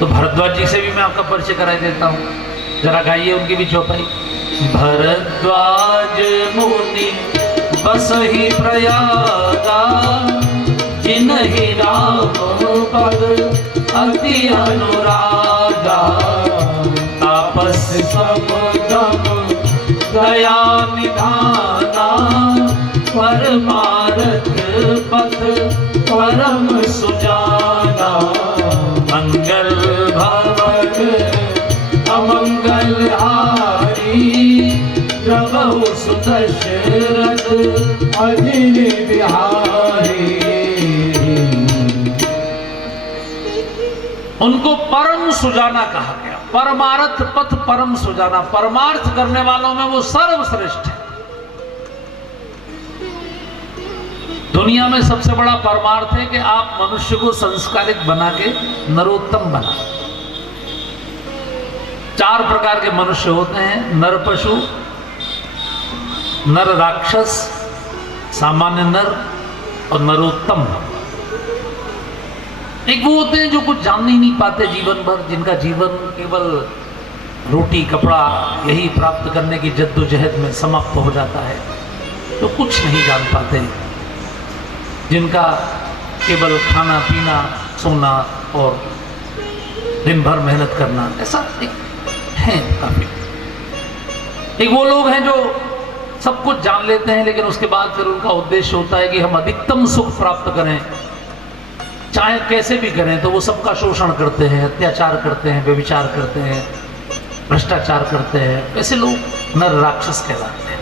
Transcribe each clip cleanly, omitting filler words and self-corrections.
तो भरद्वाज जी से भी मैं आपका परिचय कराई देता हूँ, जरा गाइए उनकी भी चौपाई। भरद्वाज मुनि बसहि प्रयागा, जिनहि राम पद अति अनुरागा। तापस समदम दया निधाना, परमारथ पथ परम सुजाना। मंगल भवन अमंगल हारी, प्रभु सुदशरथ अजिर बिहारी। उनको परम सुजाना कहा गया। परमार्थ पथ परम सुजाना, परमार्थ करने वालों में वो सर्वश्रेष्ठ है। दुनिया में सबसे बड़ा परमार्थ है कि आप मनुष्य को संस्कारित बना के नरोत्तम बना। 4 प्रकार के मनुष्य होते हैं, नर पशु, नर राक्षस, सामान्य नर और नरोत्तम। एक वो होते हैं जो कुछ जान ही नहीं पाते जीवन भर, जिनका जीवन केवल रोटी कपड़ा यही प्राप्त करने की जद्दोजहद में समाप्त हो जाता है, तो कुछ नहीं जान पाते, जिनका केवल खाना पीना सोना और दिन भर मेहनत करना, ऐसा एक है काफी। एक वो लोग हैं जो सब कुछ जान लेते हैं, लेकिन उसके बाद फिर उनका उद्देश्य होता है कि हम अधिकतम सुख प्राप्त करें, चाहे कैसे भी करें। तो वो सबका शोषण करते हैं, अत्याचार करते हैं, व्यभिचार करते हैं, भ्रष्टाचार करते हैं। ऐसे लोग नर राक्षस कहलाते हैं।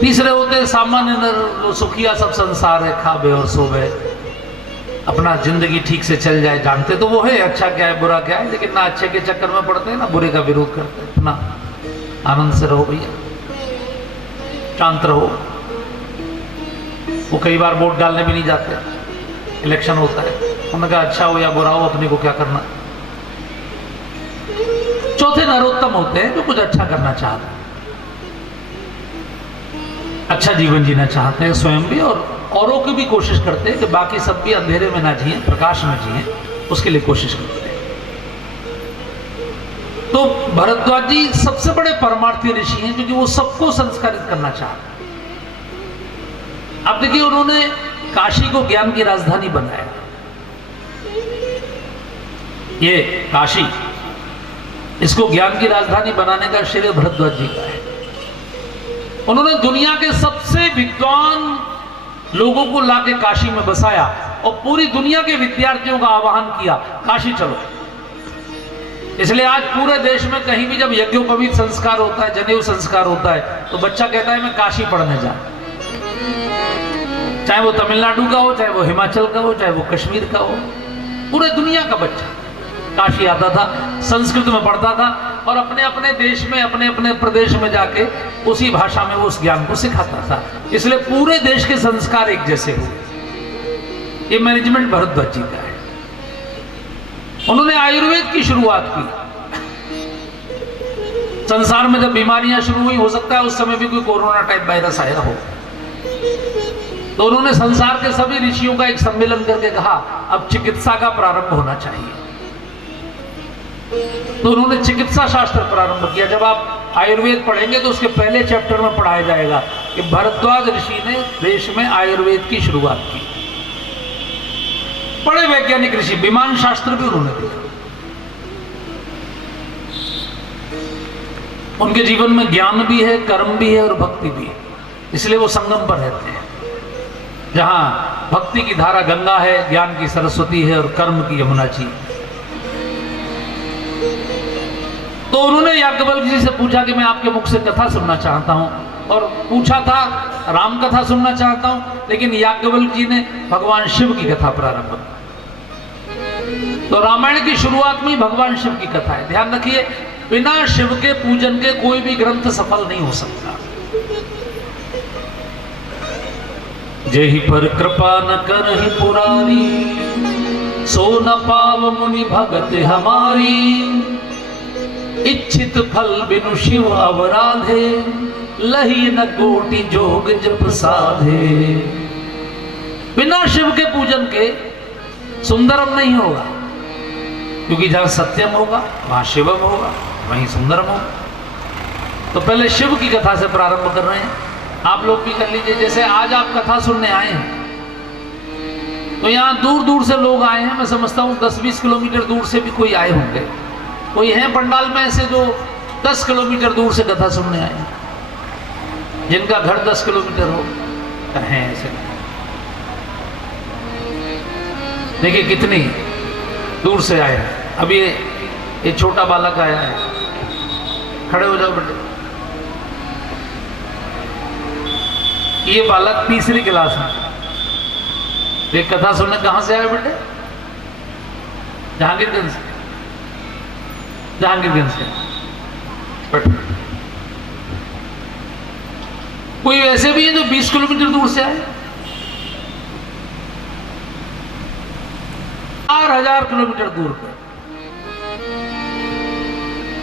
तीसरे होते हैं सामान्य नर, वो सुखिया सब संसार है, खावे और सोवे, अपना जिंदगी ठीक से चल जाए, जानते तो वो है अच्छा क्या है बुरा क्या है, लेकिन ना अच्छे के चक्कर में पड़ते हैं ना बुरे का विरोध करते हैं। अपना आनंद से रहो भैया, शांत रहो। वो कई बार वोट डालने भी नहीं जाते, इलेक्शन होता है, उन्होंने कहा अच्छा हो या बुरा हो अपने को क्या करना। चौथे नरोत्तम होते हैं जो कुछ अच्छा करना चाहते हैं, अच्छा जीवन जीना चाहते हैं, स्वयं भी और औरों की भी कोशिश करते हैं कि बाकी सब भी अंधेरे में ना जिए, प्रकाश में जिए, उसके लिए कोशिश करते हैं। तो भरद्वाज जी सबसे बड़े परमार्थी ऋषि हैं, क्योंकि वो सबको संस्कारित करना चाहते हैं। अब देखिए, उन्होंने काशी को ज्ञान की राजधानी बनाया। ये काशी, इसको ज्ञान की राजधानी बनाने का श्रेय भरद्वाज जी का है। उन्होंने दुनिया के सबसे विद्वान लोगों को लाके काशी में बसाया और पूरी दुनिया के विद्यार्थियों का आह्वान किया, काशी चलो। इसलिए आज पूरे देश में कहीं भी जब यज्ञोपवीत संस्कार होता है, जनेऊ संस्कार होता है, तो बच्चा कहता है मैं काशी पढ़ने जा। चाहे वो तमिलनाडु का हो, चाहे वो हिमाचल का हो, चाहे वो कश्मीर का हो, पूरे दुनिया का बच्चा काशी आता था, संस्कृत में पढ़ता था और अपने अपने देश में, अपने अपने प्रदेश में जाके उसी भाषा में वो उस ज्ञान को सिखाता था। इसलिए पूरे देश के संस्कार एक जैसे हो। ये मैनेजमेंट भरद्वाज जी का है। उन्होंने आयुर्वेद की शुरुआत की। संसार में जब बीमारियां शुरू हुई, हो सकता है उस समय भी कोई कोरोना टाइप वायरस आया हो, तो उन्होंने संसार के सभी ऋषियों का एक सम्मेलन करके कहा अब चिकित्सा का प्रारंभ होना चाहिए। तो उन्होंने चिकित्सा शास्त्र प्रारंभ किया। जब आप आयुर्वेद पढ़ेंगे तो उसके पहले चैप्टर में पढ़ाया जाएगा कि भरद्वाज ऋषि ने देश में आयुर्वेद की शुरुआत की। बड़े वैज्ञानिक ऋषि, विमान शास्त्र भी उन्होंने दिया। उनके जीवन में ज्ञान भी है, कर्म भी है और भक्ति भी है, इसलिए वो संगम पर रहते हैं। जहां भक्ति की धारा गंगा है, ज्ञान की सरस्वती है और कर्म की यमुना जी। तो उन्होंने याज्ञवल्क्य जी से पूछा कि मैं आपके मुख से कथा सुनना चाहता हूं, और पूछा था राम कथा सुनना चाहता हूं, लेकिन याज्ञवल्क्य जी ने भगवान शिव की कथा प्रारंभ की। तो रामायण की शुरुआत में भगवान शिव की कथा है। ध्यान रखिए, बिना शिव के पूजन के कोई भी ग्रंथ सफल नहीं हो सकता। जेहि पर कृपा न करहि पुरारी, सो न पाव मुनि भगत हमारी। इच्छित फल बिनु शिव अवराधे, लही न कोटि जोग जप साधे। बिना शिव के पूजन के सुंदरम नहीं होगा। क्योंकि जहाँ सत्यम होगा वहाँ शिवम होगा, वहीं सुंदरम होगा। तो पहले शिव की कथा से प्रारंभ कर रहे हैं। आप लोग भी कर लीजिए। जैसे आज आप कथा सुनने आए हैं तो यहाँ दूर दूर से लोग आए हैं। मैं समझता हूँ 10-20 किलोमीटर दूर से भी कोई आए होंगे। कोई है पंडाल में ऐसे जो 10 किलोमीटर दूर से कथा सुनने आए हैं, जिनका घर 10 किलोमीटर हो? हैं ऐसे। देखिए कितनी दूर से आए हैं। अब ये छोटा बालक आया है। खड़े हो जाओ बेटे। ये बालक तीसरी क्लास में। ये कथा सुनने कहां से आए बेटे? जहांगीरगंज से। जहांगीरगंज से। कोई ऐसे भी है जो 20 किलोमीटर दूर से आए। 4,000 किलोमीटर दूर पे,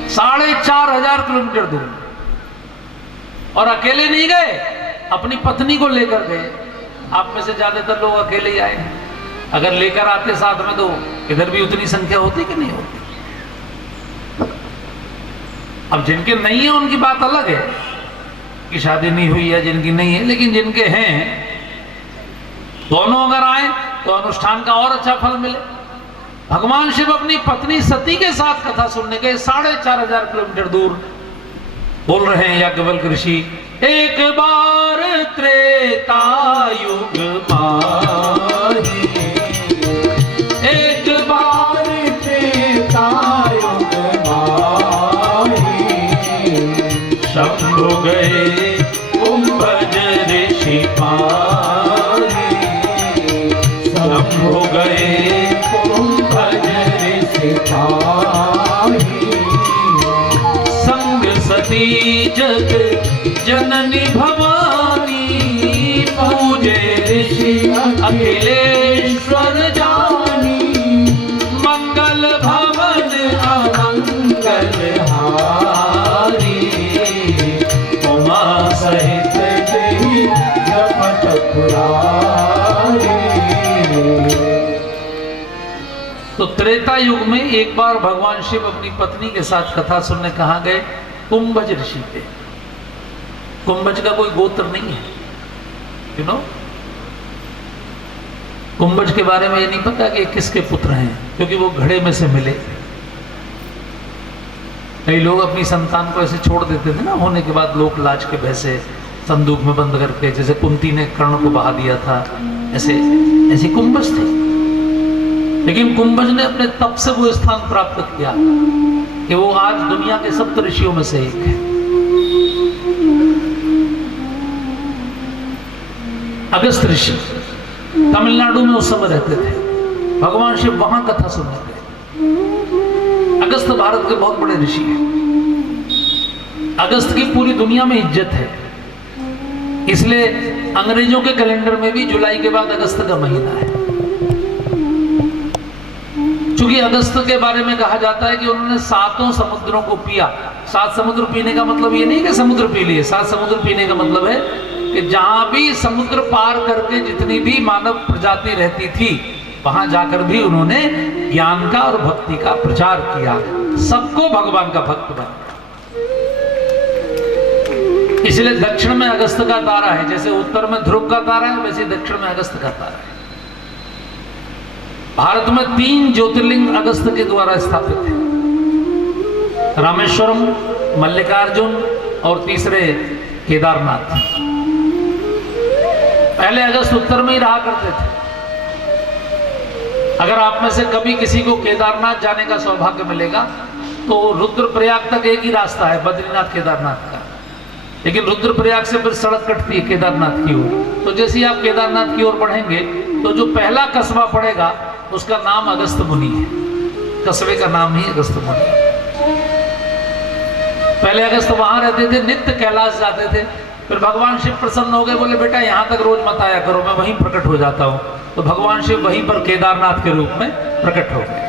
4,500 किलोमीटर दूर। और अकेले नहीं गए, अपनी पत्नी को लेकर गए। आप में से ज्यादातर लोग अकेले ही आए हैं। अगर लेकर आते साथ में तो इधर भी उतनी संख्या होती कि नहीं होती। अब जिनके नहीं है उनकी बात अलग है कि शादी नहीं हुई है, जिनकी नहीं है। लेकिन जिनके हैं, दोनों अगर आए तो अनुष्ठान का और अच्छा फल मिले। भगवान शिव अपनी पत्नी सती के साथ कथा सुनने के 4,500 किलोमीटर दूर। बोल रहे हैं याज्ञवल्क्य ऋषि, एक बार त्रेता युग माही, एक बार त्रेता युग माही, शंभु गए कुंभज ऋषि पाही, शंभु गए कुंभज ऋषि पाही, संग सती जग जननी भवानी, पूजे ऋषि अखिलेश्वर जानी, मंगल भवन अमंगल हारी, उमा सहित जय जपत पुरारी। तो त्रेता युग में एक बार भगवान शिव अपनी पत्नी के साथ कथा सुनने कहाँ गए? कुंभज ऋषि पे। कुंभज का कोई गोत्र नहीं है, यू नो। कुंभज के बारे में ये नहीं पता कि किसके पुत्र हैं, क्योंकि वो घड़े में से मिले। कई लोग अपनी संतान को ऐसे छोड़ देते थे ना, होने के बाद लोक लाज के भैसे संदूक में बंद करके, जैसे कुंती ने कर्ण को बहा दिया था, ऐसे कुंभज थे। लेकिन कुंभज ने अपने तप से वो स्थान प्राप्त किया कि वो आज दुनिया के सप्त ऋषियों में से एक है। अगस्त ऋषि तमिलनाडु में उस समय रहते थे। भगवान शिव वहां कथा सुनने गए। अगस्त भारत के बहुत बड़े ऋषि हैं। अगस्त की पूरी दुनिया में इज्जत है, इसलिए अंग्रेजों के कैलेंडर में भी जुलाई के बाद अगस्त का महीना है। क्योंकि अगस्त के बारे में कहा जाता है कि उन्होंने 7 समुद्रों को पिया। 7 समुद्र पीने का मतलब ये नहीं कि समुद्र पी लिए। 7 समुद्र पीने का मतलब है कि जहां भी समुद्र पार करके जितनी भी मानव प्रजाति रहती थी, वहां जाकर भी उन्होंने ज्ञान का और भक्ति का प्रचार किया। सबको भगवान का भक्त बना। इसलिए दक्षिण में अगस्त का तारा है। जैसे उत्तर में ध्रुव का तारा है, वैसे दक्षिण में अगस्त का तारा है। भारत में 3 ज्योतिर्लिंग अगस्त के द्वारा स्थापित है। रामेश्वरम, मल्लिकार्जुन और तीसरे केदारनाथ। पहले अगस्त उत्तर में ही रहा करते थे। अगर आप में से कभी किसी को केदारनाथ जाने का सौभाग्य मिलेगा तो रुद्रप्रयाग तक एक ही रास्ता है, बद्रीनाथ केदारनाथ का। लेकिन रुद्रप्रयाग से फिर सड़क कटती है केदारनाथ की ओर। तो जैसे ही आप केदारनाथ की ओर बढ़ेंगे तो जो पहला कस्बा पड़ेगा उसका नाम अगस्त मुनि है। कस्बे का नाम ही अगस्त मुनि है। पहले अगस्त वहां रहते थे, नित्य कैलाश जाते थे। फिर भगवान शिव प्रसन्न हो गए, बोले बेटा यहां तक रोज मत आया करो, मैं वहीं प्रकट हो जाता हूं। तो भगवान शिव वहीं पर केदारनाथ के रूप में प्रकट हो गए।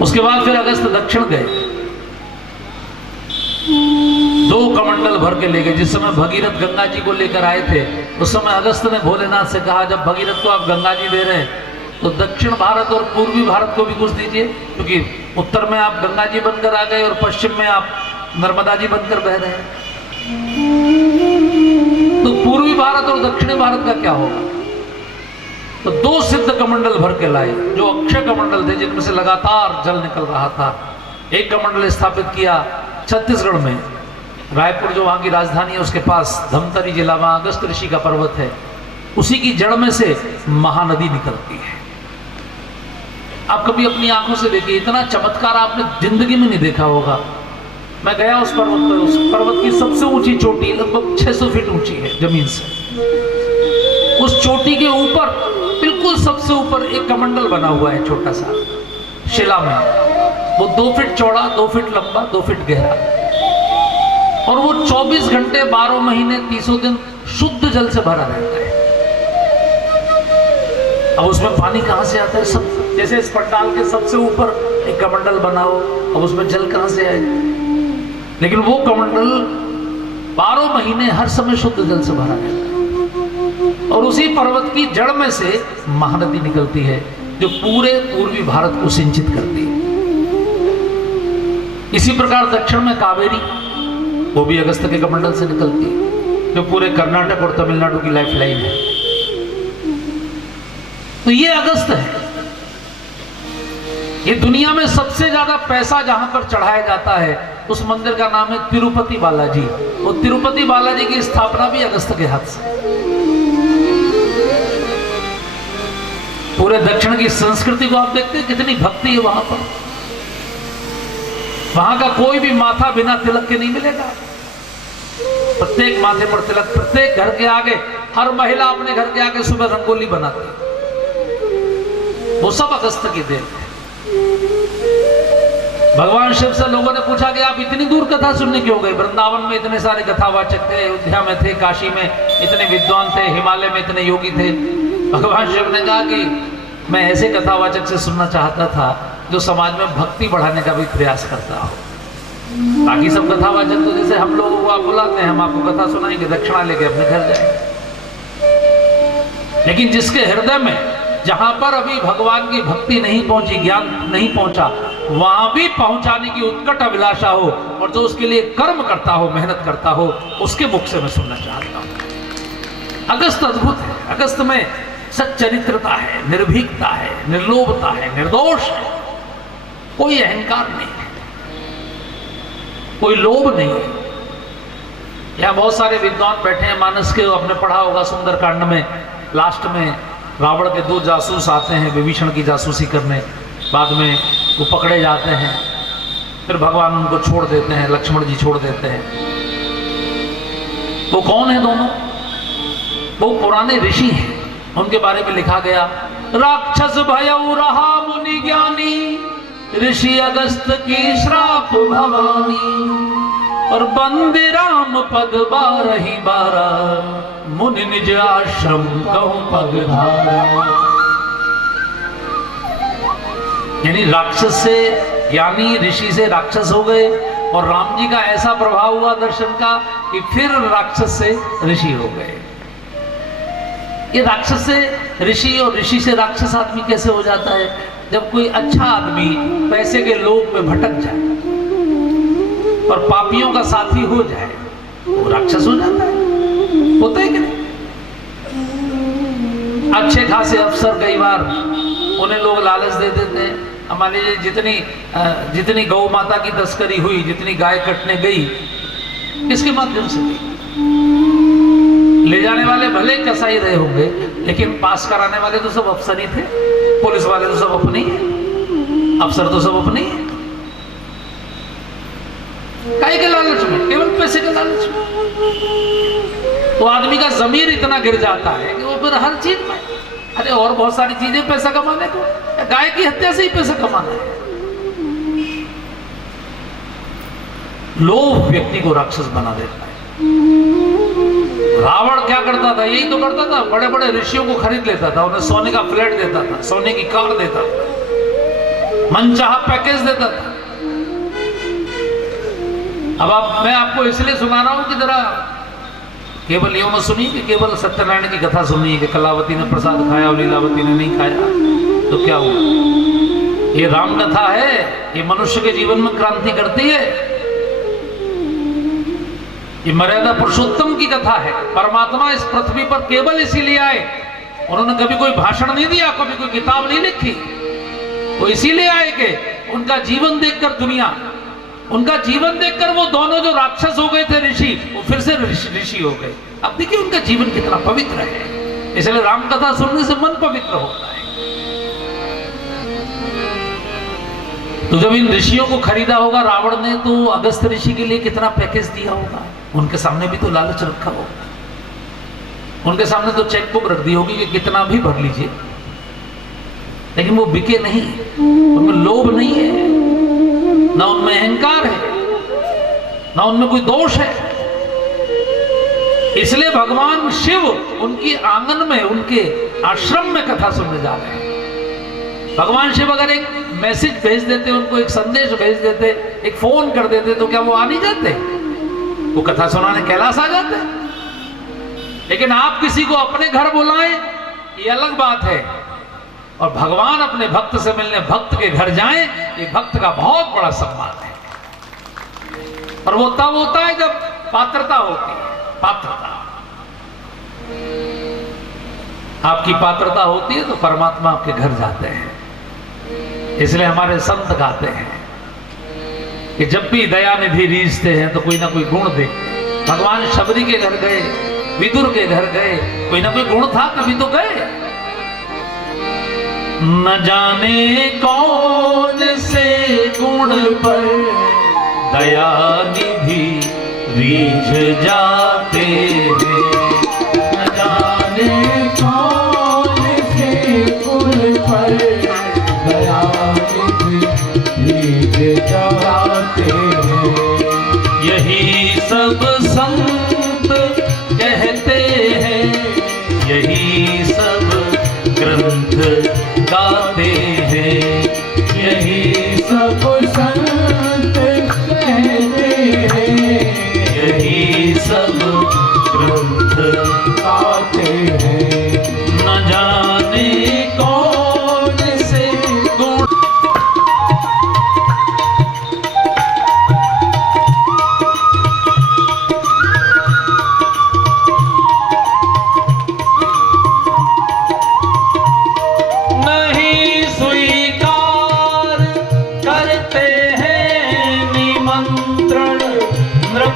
उसके बाद फिर अगस्त दक्षिण गए। 2 कमंडल भर के ले गए। जिस समय भगीरथ गंगा जी को लेकर आए थे उस समय अगस्त ने भोलेनाथ से कहा, जब भगीरथ को आप गंगा जी दे रहे हैं तो दक्षिण भारत और पूर्वी भारत को भी कुछ दीजिए, क्योंकि उत्तर में आप गंगा जी बनकर आ गए और पश्चिम में आप नर्मदा जी बनकर बह रहे हैं, तो पूर्वी भारत और दक्षिणी भारत का क्या होगा। तो 2 सिद्ध कमंडल भर के लाए जो अक्षय कमंडल थे, जिनमें से लगातार जल निकल रहा था। एक कमंडल स्थापित किया छत्तीसगढ़ में, रायपुर जो वहां की राजधानी है उसके पास धमतरी जिला, वहां अगस्त ऋषि का पर्वत है, उसी की जड़ में से महानदी निकलती है। आप कभी अपनी आंखों से देखिए, इतना चमत्कार आपने जिंदगी में नहीं देखा होगा। मैं गया उस पर्वत पर, उस पर्वत की सबसे ऊंची चोटी लगभग 600 फीट ऊंची है जमीन से। उस चोटी के ऊपर बिल्कुल सबसे ऊपर एक कमंडल बना हुआ है छोटा सा शिला में, वो 2 फीट चौड़ा, 2 फीट लंबा, 2 फीट गहरा, और वो 24 घंटे 12 महीने 300 दिन शुद्ध जल से भरा रहता है। अब उसमें पानी कहां से आता है? सब जैसे इस पंडाल के सबसे ऊपर एक कमंडल बना हो, अब उसमें जल कहां से आए? लेकिन वो कमंडल 12 महीने हर समय शुद्ध जल से भरा रहता है, और उसी पर्वत की जड़ में से महानदी निकलती है जो पूरे पूर्वी भारत को सिंचित करती है। इसी प्रकार दक्षिण में कावेरी, वो भी अगस्त के कमंडल से निकलती है, जो पूरे कर्नाटक और तमिलनाडु की लाइफ लाइन है। तो ये अगस्त है। ये दुनिया में सबसे ज्यादा पैसा जहां पर चढ़ाया जाता है उस मंदिर का नाम है तिरुपति बालाजी। और तिरुपति बालाजी की स्थापना भी अगस्त के हाथ से। पूरे दक्षिण की संस्कृति को आप देखते हैं कितनी भक्ति है वहां पर। वहां का कोई भी माथा बिना तिलक के नहीं मिलेगा। प्रत्येक माथे पर तिलक, प्रत्येक घर के आगे, हर महिला अपने घर के आगे सुबह रंगोली बनाती है। वो सब अगस्त की देन है। भगवान शिव से लोगों ने पूछा कि आप इतनी दूर कथा सुनने क्यों गए? वृंदावन में इतने सारे कथावाचक थे, अयोध्या में थे, काशी में इतने विद्वान थे, हिमालय में इतने योगी थे। भगवान शिव ने कहा कि मैं ऐसे कथावाचक से सुनना चाहता था जो समाज में भक्ति बढ़ाने का भी प्रयास करता हो। बाकी सब कथावाचक तो जैसे हम लोगों को आप बुलाते हैं, हम आपको कथा सुनाएंगे, दक्षिणा लेके अपने घर जाएंगे। लेकिन जिसके हृदय में, जहां पर अभी भगवान की भक्ति नहीं पहुंची, ज्ञान नहीं पहुंचा, वहां भी पहुंचाने की उत्कट अभिलाषा हो और जो उसके लिए कर्म करता हो, मेहनत करता हो, उसके मुख से मैं सुनना चाहता हूं। अगस्त अद्भुत है। अगस्त में सच्चरित्रता है, निर्भीकता है, निर्लोभता है, निर्दोष है, कोई अहंकार नहीं है, कोई लोभ नहीं है। यहां बहुत सारे विद्वान बैठे हैं, मानस के आपने पढ़ा होगा सुंदरकांड में, लास्ट में रावण के 2 जासूस आते हैं विभीषण की जासूसी करने, बाद में वो पकड़े जाते हैं, फिर भगवान उनको छोड़ देते हैं, लक्ष्मण जी छोड़ देते हैं। वो कौन है दोनों? वो पुराने ऋषि हैं, उनके बारे में लिखा गया, राक्षस भयउ रहा मुनि ज्ञानी, ऋषि अगस्त की श्राप भवानी, और बंदे राम पद 12 मुनि निज आश्रम कहूं पग धारा। यानी राक्षस से ज्ञानी, ऋषि से राक्षस हो गए, और राम जी का ऐसा प्रभाव हुआ दर्शन का कि फिर राक्षस से ऋषि हो गए। ये राक्षस से ऋषि और ऋषि से राक्षस आदमी कैसे हो जाता है? जब कोई अच्छा आदमी पैसे के लोभ में भटक जाए और पापियों का साथी हो जाए, वो राक्षस हो जाता है। होता है कि नहीं? अच्छे खासे अफसर कई बार उन्हें लोग लालच दे देते हैं। मान लीजिए जितनी गौ माता की तस्करी हुई, जितनी गाय कटने गई, किसके माध्यम से गई? ले जाने वाले भले कसाई रहे होंगे, लेकिन पास कराने वाले तो सब अफसर ही थे। पुलिस वाले तो सब अपने ही, अफसर तो सब अपने ही। काहे के लालच में? केवल पैसे के लालच में तो आदमी का जमीर इतना गिर जाता है कि वो फिर हर चीज में, अरे और बहुत सारी चीजें पैसा कमाने को, गाय की हत्या से ही पैसा कमाना है। लोभ व्यक्ति को राक्षस बना देता है। रावण क्या करता था? यही तो करता था, बड़े बड़े ऋषियों को खरीद लेता था, उन्हें सोने का फ्लैट देता था, सोने की कार देता था, मनचाहा पैकेज देता था। मैं आपको इसलिए सुना रहा हूं कि जरा केवल यो मत सुनिए कि केवल सत्यनारायण की कथा सुनिए कि कलावती ने प्रसाद खाया और लीलावती ने नहीं खाया तो क्या हुआ। ये राम कथा है, ये मनुष्य के जीवन में क्रांति करती है। ये मर्यादा पुरुषोत्तम की कथा है। परमात्मा इस पृथ्वी पर केवल इसीलिए आए, उन्होंने कभी कोई भाषण नहीं दिया, कभी कोई किताब नहीं लिखी। वो इसीलिए आए कि उनका जीवन देखकर दुनिया, उनका जीवन देखकर वो दोनों जो राक्षस हो गए थे ऋषि, वो फिर से ऋषि हो गए। अब देखिए उनका जीवन कितना पवित्र है, इसलिए राम कथा सुनने से मन पवित्र होता है। तो जब इन ऋषियों को खरीदा होगा रावण ने, तो अगस्त ऋषि के लिए कितना पैकेज दिया होगा। उनके सामने भी तो लालच रखा होगा, उनके सामने तो चेकबुक रख दी होगी कि कितना भी भर लीजिए, लेकिन वो बिके नहीं। उनमें लोभ नहीं है, ना उनमें अहंकार है, ना उनमें कोई दोष है। इसलिए भगवान शिव उनकी आंगन में, उनके आश्रम में कथा सुनने जा रहे हैं। भगवान शिव अगर एक मैसेज भेज देते, उनको एक संदेश भेज देते, एक फोन कर देते, तो क्या वो आ नहीं जाते? वो कथा सुनाने कैलाश आ जाते। लेकिन आप किसी को अपने घर बुलाएं, ये अलग बात है, और भगवान अपने भक्त से मिलने भक्त के घर जाएं, ये भक्त का बहुत बड़ा सम्मान है। और वो तब होता है जब पात्रता होती है। पात्रता, आपकी पात्रता होती है तो परमात्मा आपके घर जाते हैं। इसलिए हमारे संत कहते हैं कि जब भी दयानिधि रीझते हैं तो कोई ना कोई गुण देखते हैं। भगवान शबरी के घर गए, विदुर के घर गए, कोई ना कोई गुण था, कभी तो गए। न जाने कौन से गुण पर दयानिधि रीझ जाते हैं। न जाने कौन से गुण पर दयानिधि रीझ जाते हैं। यही सब संत कहते हैं, यही सब ग्रंथ गाते हैं, यही सब संत कहते हैं, यही सब ग्रंथ गाते हैं। न जाने कौन से गुण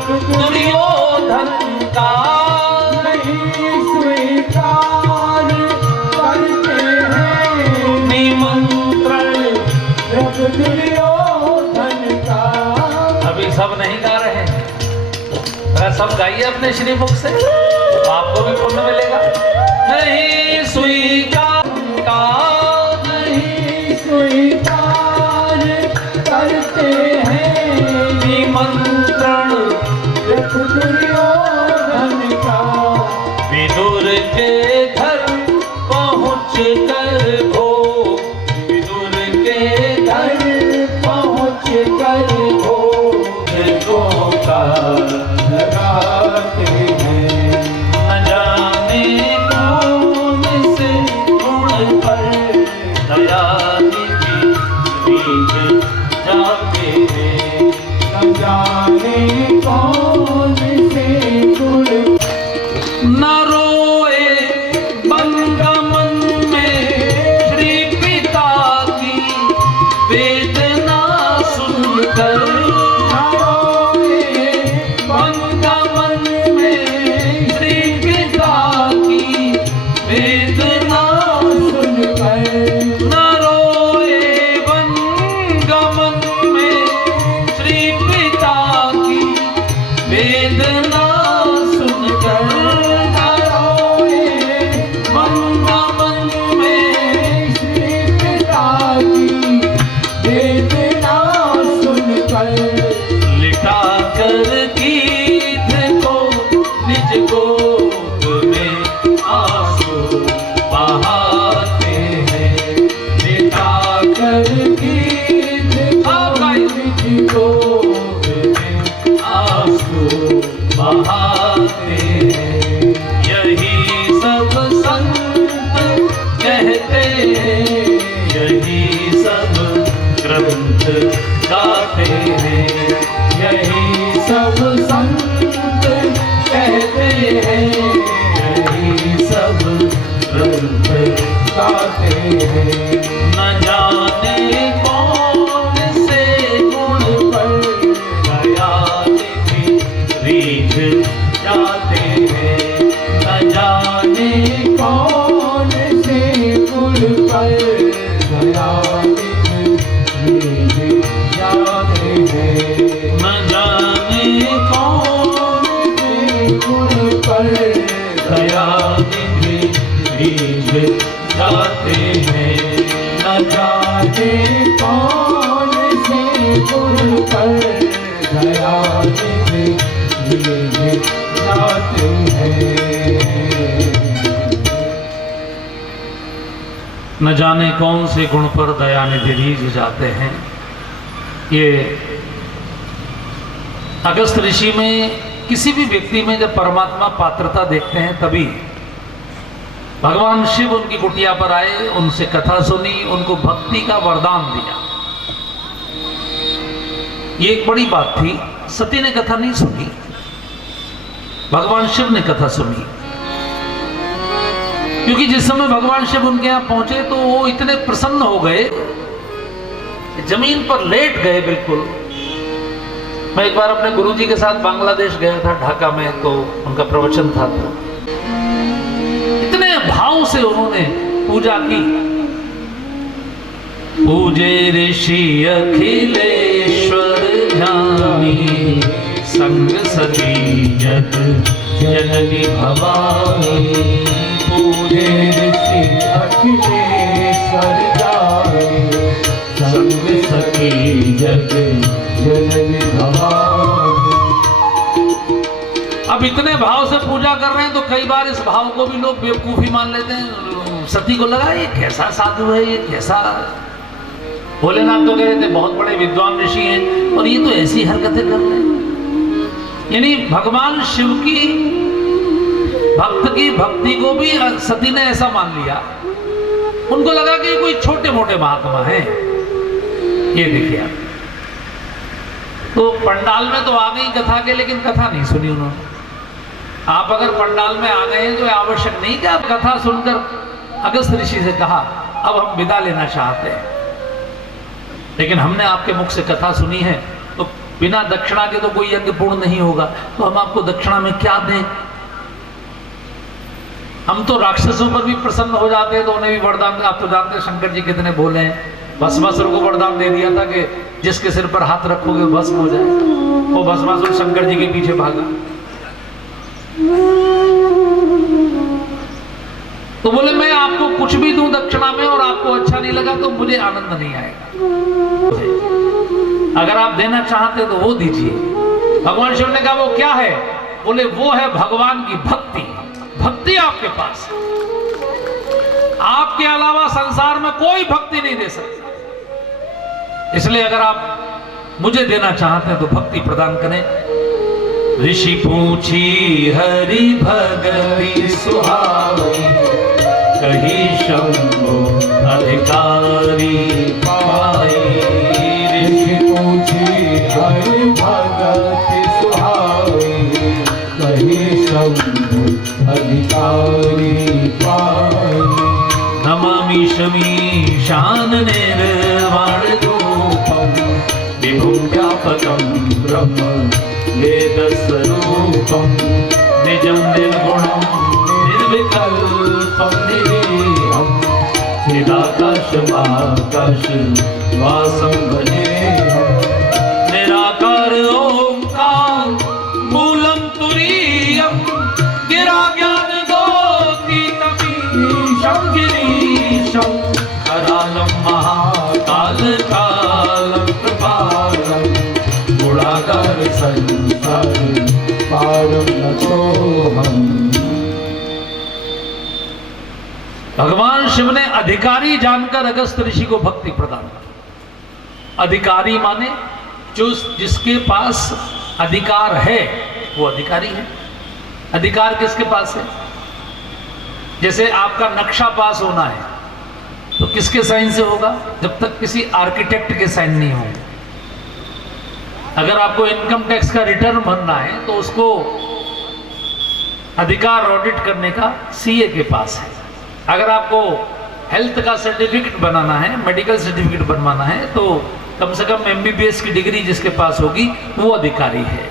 दुर्योधन का नहीं स्वीकार करते हैं निमंत्रण दुर्योधन का। अभी सब नहीं गा रहे हैं, अगर सब गाइए अपने श्रीमुख से तो आपको भी पुण्य मिलेगा। नहीं स्वीकार का, नहीं स्वीकार करते हैं निमंत्रण दुर्योधन का। विदुर के घर पहुँच कर भोग, विदुर के घर पहुँच कर भोग का लगाते हैं। न जाने कौन से गुण पर दयानिधि रीझ जाते हैं। न जाने कौन से गुण न रोए बंगमन में श्री पिता की वेदना सुनकर। न रोए बंगमन में श्री पिता की वेदना सुनकर। न रोए बंगमन में श्री पिता की वेदना सुनकर। न रोए बंगमन में श्री पिता की वेदना सुनकर। लिटा कर गीत को निज गोद में आंसू बहाते हैं। लिटा कर गीत को निज गोद में कहते हैं, यही सब ग्रंथ गाते हैं, यही सब संत कहते हैं, यही सब ग्रंथ गाते हैं। न जाने कौन से गुण पर दयाल की रीझ जाते हैं, न जाने कौन से गुण पर दयाल की रीझ जाते हैं, न जाने कौन से गुण पर दयाल की रीझ जाते हैं, न जाने कौन से गुण पर दयाल की रीझ जाते हैं। न जाने कौन से गुण पर दयानिधि रीझ जाते हैं। ये अगस्त ऋषि में किसी भी व्यक्ति में जब परमात्मा पात्रता देखते हैं तभी भगवान शिव उनकी कुटिया पर आए, उनसे कथा सुनी, उनको भक्ति का वरदान दिया। ये एक बड़ी बात थी। सती ने कथा नहीं सुनी, भगवान शिव ने कथा सुनी। क्योंकि जिस समय भगवान शिव उनके यहां पहुंचे तो वो इतने प्रसन्न हो गए, जमीन पर लेट गए बिल्कुल। मैं एक बार अपने गुरुजी के साथ बांग्लादेश गया था, ढाका में, तो उनका प्रवचन था, तो इतने भाव से उन्होंने पूजा की। पूजे ऋषि अखिलेश्वर ज्ञानी, संग सती जग जननी भवानी। पूजे ऋषि अखिलेश्वर ज्ञानी, संग सती जग जननी भवानी। अब इतने भाव से पूजा कर रहे हैं तो कई बार इस भाव को भी लोग बेवकूफी मान लेते हैं। सती को लगा ये कैसा साधु है, ये कैसा। भोलेनाथ तो कह रहे थे बहुत बड़े विद्वान ऋषि हैं और ये तो ऐसी हरकतें कर रहे हैं। यानी भगवान शिव की भक्त की भक्ति को भी सती ने ऐसा मान लिया। उनको लगा कि कोई छोटे मोटे महात्मा हैं। ये देखिए आप, तो पंडाल में तो आ गई कथा के, लेकिन कथा नहीं सुनी उन्होंने। आप अगर पंडाल में आ गए हैं तो आवश्यक नहीं कि आप कथा सुनकर अगस्त ऋषि से कहा अब हम विदा लेना चाहते हैं, लेकिन हमने आपके मुख से कथा सुनी है तो बिना दक्षिणा के तो कोई यज्ञ पूर्ण नहीं होगा, तो हम आपको दक्षिणा में क्या दें। हम तो राक्षसों पर भी प्रसन्न हो जाते हैं, तो उन्हें भी वरदान। आप तो जानते हैं शंकर जी कितने भोले हैं। भस्मासुर को वरदान दे दिया था कि जिसके सिर पर हाथ रखोगे भस्म हो जाएगा। वो भस्मासुर शंकर जी के पीछे भागा। तो बोले मैं आपको कुछ भी दूं दक्षिणा में और आपको अच्छा नहीं लगा तो मुझे आनंद नहीं आएगा। अगर आप देना चाहते तो वो दीजिए। भगवान शिव ने कहा वो क्या है? बोले वो है भगवान की भक्ति। भक्ति आपके पास है, आपके अलावा संसार में कोई भक्ति नहीं दे सकता। इसलिए अगर आप मुझे देना चाहते हैं तो भक्ति प्रदान करें। ऋषि पूछी हरि भगति सुहावनी, कही शंभु अधिकारी पाई। ऋषि पूछी हरि भगति सुहावनी, कही शंभु अधिकारी पाई। नमामि शमीशान निर्वाण रूपम, विभुं व्यापकं ब्रह्म वेदस्वरूपं, निजं निर्गुणं निर्विकल्पं निरीहं, चिदाकाशमाकाश वासं भजेऽहं। निराकार ओंकार मूलं तुरीयं, गिरा ज्ञान गोतीतमीशं गिरीशं, करालं महाकाल कालं कृपालं, गुणागार संसार पारं नतोऽहम्। भगवान शिव ने अधिकारी जानकर अगस्त ऋषि को भक्ति प्रदान की। अधिकारी माने जो जिसके पास अधिकार है वो अधिकारी है। अधिकार किसके पास है? जैसे आपका नक्शा पास होना है तो किसके साइन से होगा? जब तक किसी आर्किटेक्ट के साइन नहीं होंगे। अगर आपको इनकम टैक्स का रिटर्न भरना है तो उसको अधिकार ऑडिट करने का सीए के पास है। अगर आपको हेल्थ का सर्टिफिकेट बनाना है, मेडिकल सर्टिफिकेट बनवाना है, तो कम से कम एमबीबीएस की डिग्री जिसके पास होगी वो अधिकारी है।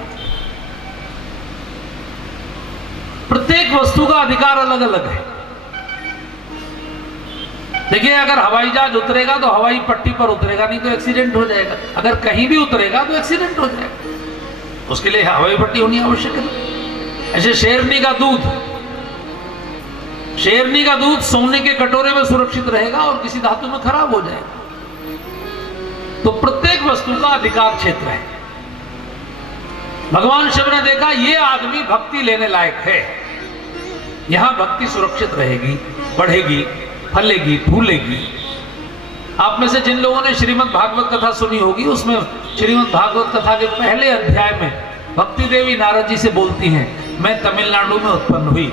प्रत्येक वस्तु का अधिकार अलग अलग है। देखिए, अगर हवाई जहाज उतरेगा तो हवाई पट्टी पर उतरेगा, नहीं तो एक्सीडेंट हो जाएगा। अगर कहीं भी उतरेगा तो एक्सीडेंट हो जाएगा, उसके लिए हवाई पट्टी होनी आवश्यक है। ऐसे शेरनी का दूध सोने के कटोरे में सुरक्षित रहेगा और किसी धातु में खराब हो जाएगा। तो प्रत्येक वस्तु का अधिकार क्षेत्र है। भगवान शिव ने देखा ये आदमी भक्ति लेने लायक है, यहां भक्ति सुरक्षित रहेगी, बढ़ेगी, फलेगी, फूलेगी। आप में से जिन लोगों ने श्रीमद् भागवत कथा सुनी होगी, उसमें श्रीमद् भागवत कथा के पहले अध्याय में भक्ति देवी नारद जी से बोलती हैं, मैं तमिलनाडु में उत्पन्न हुई,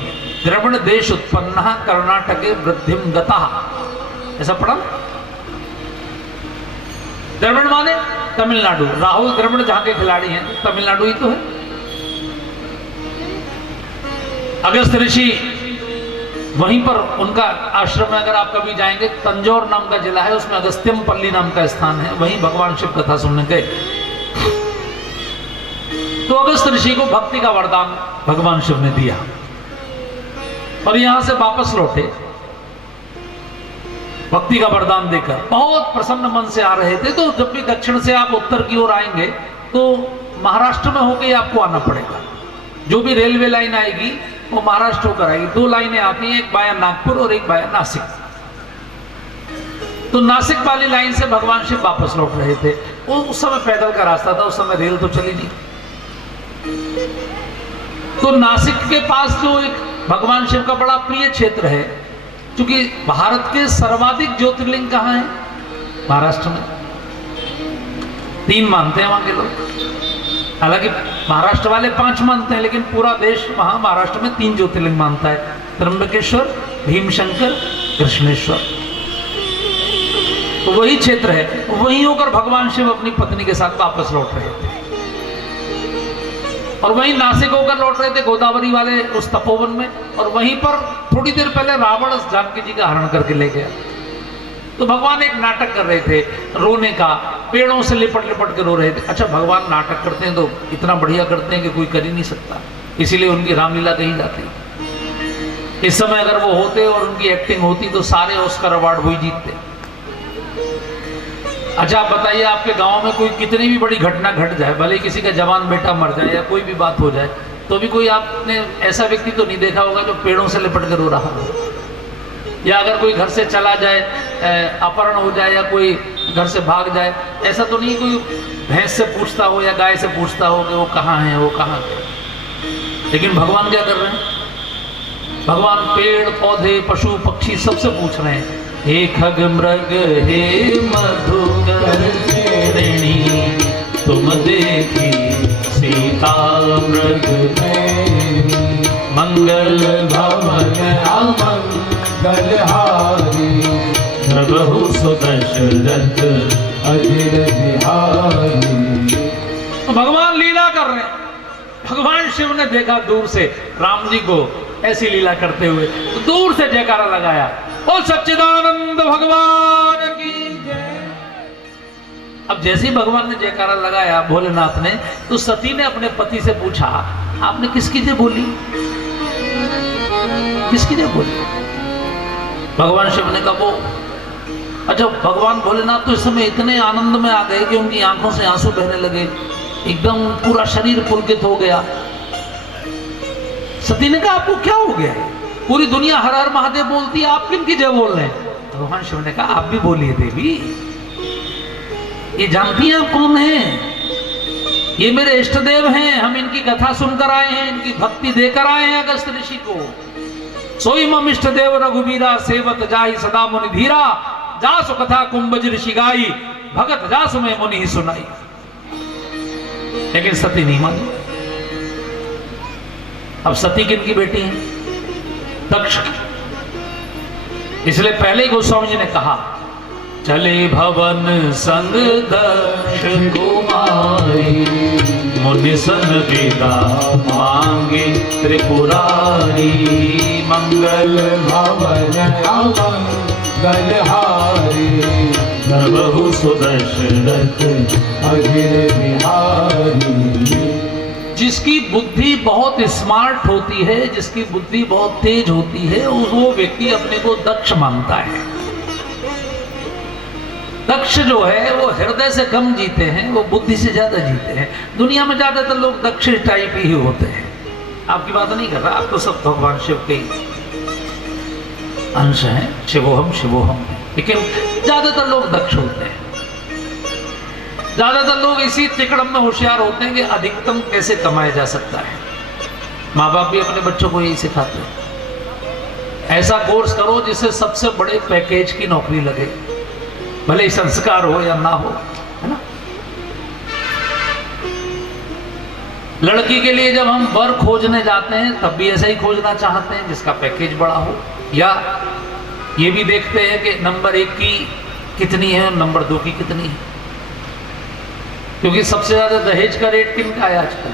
द्रविड़ देश उत्पन्न, कर्नाटके वृद्धिम गता। ऐसा पढ़ा? द्रविड़ माने तमिलनाडु। राहुल द्रविड़ जहां के खिलाड़ी हैं तो तमिलनाडु ही तो है। अगस्त ऋषि वहीं पर उनका आश्रम में अगर आप कभी जाएंगे, तंजौर नाम का जिला है, उसमें अगस्त्यम पल्ली नाम का स्थान है, वहीं भगवान शिव कथा सुनने गए। तो अगस्त ऋषि को भक्ति का वरदान भगवान शिव ने दिया और यहां से वापस लौटे भक्ति का वरदान देकर। बहुत प्रसन्न मन से आ रहे थे। तो जब भी दक्षिण से आप उत्तर की ओर आएंगे तो महाराष्ट्र में होकर ही आपको आना पड़ेगा। जो भी रेलवे लाइन आएगी वो महाराष्ट्र होकर आएगी। 2 लाइनें आती हैं, एक बाया नागपुर और एक बाया नासिक। तो नासिक वाली लाइन से भगवान शिव वापस लौट रहे थे। वो उस समय पैदल का रास्ता था, उस समय रेल तो चली नहीं। तो नासिक के पास जो एक भगवान शिव का बड़ा प्रिय क्षेत्र है, क्योंकि भारत के सर्वाधिक ज्योतिर्लिंग कहाँ है? महाराष्ट्र में। 3 मानते हैं वहां के लोग, हालांकि महाराष्ट्र वाले 5 मानते हैं, लेकिन पूरा देश वहां महाराष्ट्र में 3 ज्योतिर्लिंग मानता है, त्र्यंबकेश्वर, भीमशंकर, कृष्णेश्वर। तो वही क्षेत्र है। वहीं होकर भगवान शिव अपनी पत्नी के साथ वापस लौट रहे थे और वहीं नासिक होकर लौट रहे थे, गोदावरी वाले उस तपोवन में। और वहीं पर थोड़ी देर पहले रावण जानकी जी का हरण करके ले गया। तो भगवान एक नाटक कर रहे थे रोने का, पेड़ों से लिपट लिपट के रो रहे थे। अच्छा, भगवान नाटक करते हैं तो इतना बढ़िया करते हैं कि कोई कर ही नहीं सकता, इसीलिए उनकी रामलीला कही जाती। इस समय अगर वो होते और उनकी एक्टिंग होती तो सारे ऑस्कर अवार्ड वही जीतते। अच्छा, आप बताइए, आपके गांव में कोई कितनी भी बड़ी घटना घट जाए, भले किसी का जवान बेटा मर जाए या कोई भी बात हो जाए, तो भी कोई आपने ऐसा व्यक्ति तो नहीं देखा होगा जो पेड़ों से लिपट कर रो रहा हो। या अगर कोई घर से चला जाए, अपहरण हो जाए या कोई घर से भाग जाए, ऐसा तो नहीं कोई भैंस से पूछता हो या गाय से पूछता हो कि वो कहाँ है, वो कहाँ है। लेकिन भगवान क्या कर रहे हैं? भगवान पेड़ पौधे पशु पक्षी सबसे पूछ रहे हैं, हे खग मृग हे मधुकर श्रेणी, तुम देखी सीता मृग मंगल भवन अमंगल हारी, प्रभु सुदशरथ अजिर बिहारी। भगवान लीला कर रहे हैं। भगवान शिव ने देखा दूर से राम जी को ऐसी लीला करते हुए, तो दूर से जयकारा लगाया, ओ सच्चिदानंद भगवान की जय। अब जैसे ही भगवान ने जयकारा लगाया भोलेनाथ ने, तो सती ने अपने पति से पूछा, आपने किसकी जय बोली? किसकी जय बोली? भगवान शिव ने कहा वो। अच्छा, भगवान भोलेनाथ तो इस समय इतने आनंद में आ गए कि उनकी आंखों से आंसू बहने लगे, एकदम पूरा शरीर पुलकित हो गया। सती ने कहा आपको क्या हो गया? पूरी दुनिया हर हर महादेव बोलती है, आप किन की जय बोल रहे हैं? भगवान शिव ने कहा आप भी बोलिए देवी, ये जानती हैं आप कौन हैं? ये मेरे इष्ट देव हैं, हम इनकी कथा सुनकर आए हैं, इनकी भक्ति देकर आए हैं अगस्त ऋषि को। सोई मम इष्ट देव रघुबीरा, सेवत जाहि सदा मुनि धीरा, जासु कथा कुंभज ऋषि गाई, भगत जासु में मुनि ही सुनाई। लेकिन सती नहीं मानी। अब सती किन की बेटी है? दक्ष की। इसलिए पहले ही गोस्वामी जी ने कहा, चले भवन संग दक्ष कुमारी, मुनि सन विदा मांगे त्रिपुरारी। मंगल भवन मंगलहारी, नभहु सुदर्शनत अगिर बिहारी। जिसकी बुद्धि बहुत स्मार्ट होती है, जिसकी बुद्धि बहुत तेज होती है, वो व्यक्ति अपने को दक्ष मानता है। दक्ष जो है वो हृदय से कम जीते हैं, वो बुद्धि से ज्यादा जीते हैं। दुनिया में ज्यादातर लोग दक्ष टाइप ही होते हैं। आपकी बात नहीं कर रहा, आप तो सब भगवान शिव के अंश हैं, शिवोहम शिवोहम, लेकिन ज्यादातर लोग दक्ष होते हैं। ज्यादातर लोग इसी तिकड़म में होशियार होते हैं कि अधिकतम कैसे कमाया जा सकता है। माँ बाप भी अपने बच्चों को यही सिखाते हैं, ऐसा कोर्स करो जिससे सबसे बड़े पैकेज की नौकरी लगे, भले ही संस्कार हो या ना हो, है ना। लड़की के लिए जब हम वर खोजने जाते हैं तब भी ऐसा ही खोजना चाहते हैं जिसका पैकेज बड़ा हो, या ये भी देखते हैं कि नंबर 1 की कितनी है और नंबर 2 की कितनी है, क्योंकि सबसे ज्यादा दहेज का रेट किनका है आजकल।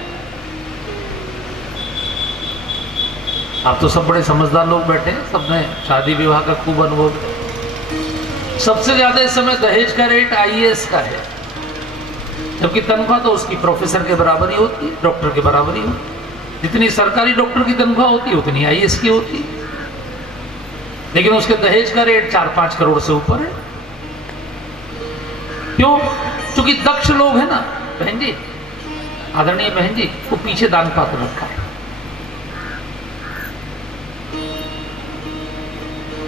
आप तो सब बड़े समझदार लोग बैठे हैं, सबने शादी विवाह का खूब अनुभव। सबसे ज्यादा इस समय दहेज का रेट आईएएस का है, जबकि तनख्वाह तो उसकी प्रोफेसर के बराबर ही होती है, डॉक्टर के बराबर ही होती है। जितनी सरकारी डॉक्टर की तनख्वाह होती है उतनी आईएएस की होती है, लेकिन उसके दहेज का रेट 4-5 करोड़ से ऊपर है। क्यों? क्योंकि दक्ष लोग हैं ना बहन जी, आदरणीय बहन जी, वो पीछे दान पात्र रखा है।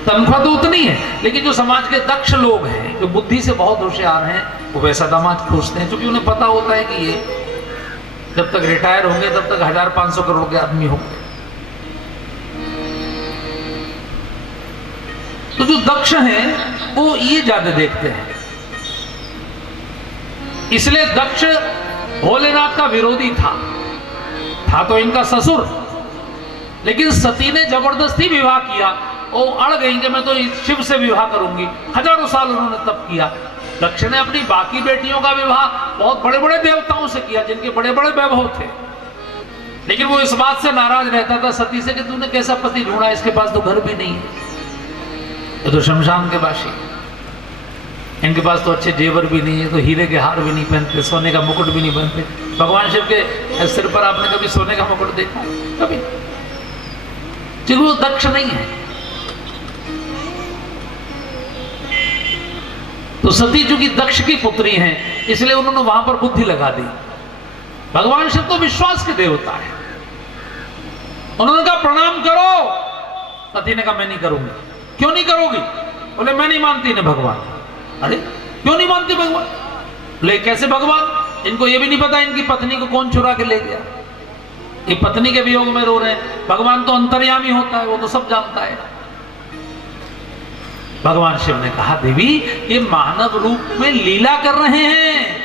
तनख्वाह तो उतनी है, लेकिन जो समाज के दक्ष लोग हैं, जो बुद्धि से बहुत होशियार हैं, वो वैसा दामाद खोजते हैं, क्योंकि उन्हें पता होता है कि ये जब तक रिटायर होंगे तब तक 1500 करोड़ के आदमी होंगे। तो जो दक्ष हैं वो ये ज्यादा देखते हैं। इसलिए दक्ष भोलेनाथ का विरोधी था तो इनका ससुर, लेकिन सती ने जबरदस्ती विवाह किया। वो अड़ गई कि मैं तो शिव से विवाह करूंगी। हजारों साल उन्होंने तप किया। दक्ष ने अपनी बाकी बेटियों का विवाह बहुत बड़े बड़े देवताओं से किया जिनके बड़े बड़े वैभव थे, लेकिन वो इस बात से नाराज रहता था सती से कि तूने कैसा पति ढूंढा, इसके पास तो घर भी नहीं है, ये तो शमशान के वासी, इनके पास तो अच्छे जेवर भी नहीं है, तो हीरे के हार भी नहीं पहनते, सोने का मुकुट भी नहीं पहनते। भगवान शिव के सिर पर आपने कभी सोने का मुकुट देखा? कभी? क्योंकि वो दक्ष नहीं है। तो सती चूंकि दक्ष की पुत्री हैं, इसलिए उन्होंने वहां पर बुद्धि लगा दी। भगवान शिव तो विश्वास के देवता है। उन्होंने कहा प्रणाम करो। सती ने कहा मैं नहीं करूंगी। क्यों नहीं करोगी? बोले मैं नहीं मानती ने भगवान। अरे क्यों नहीं मानती भगवान? बोले कैसे भगवान? इनको ये भी नहीं पता इनकी पत्नी को कौन चुरा के ले गया, ये पत्नी के वियोग में रो रहे हैं। भगवान तो अंतर्यामी होता है, वो तो सब जानता है। भगवान शिव ने कहा देवी ये मानव रूप में लीला कर रहे हैं,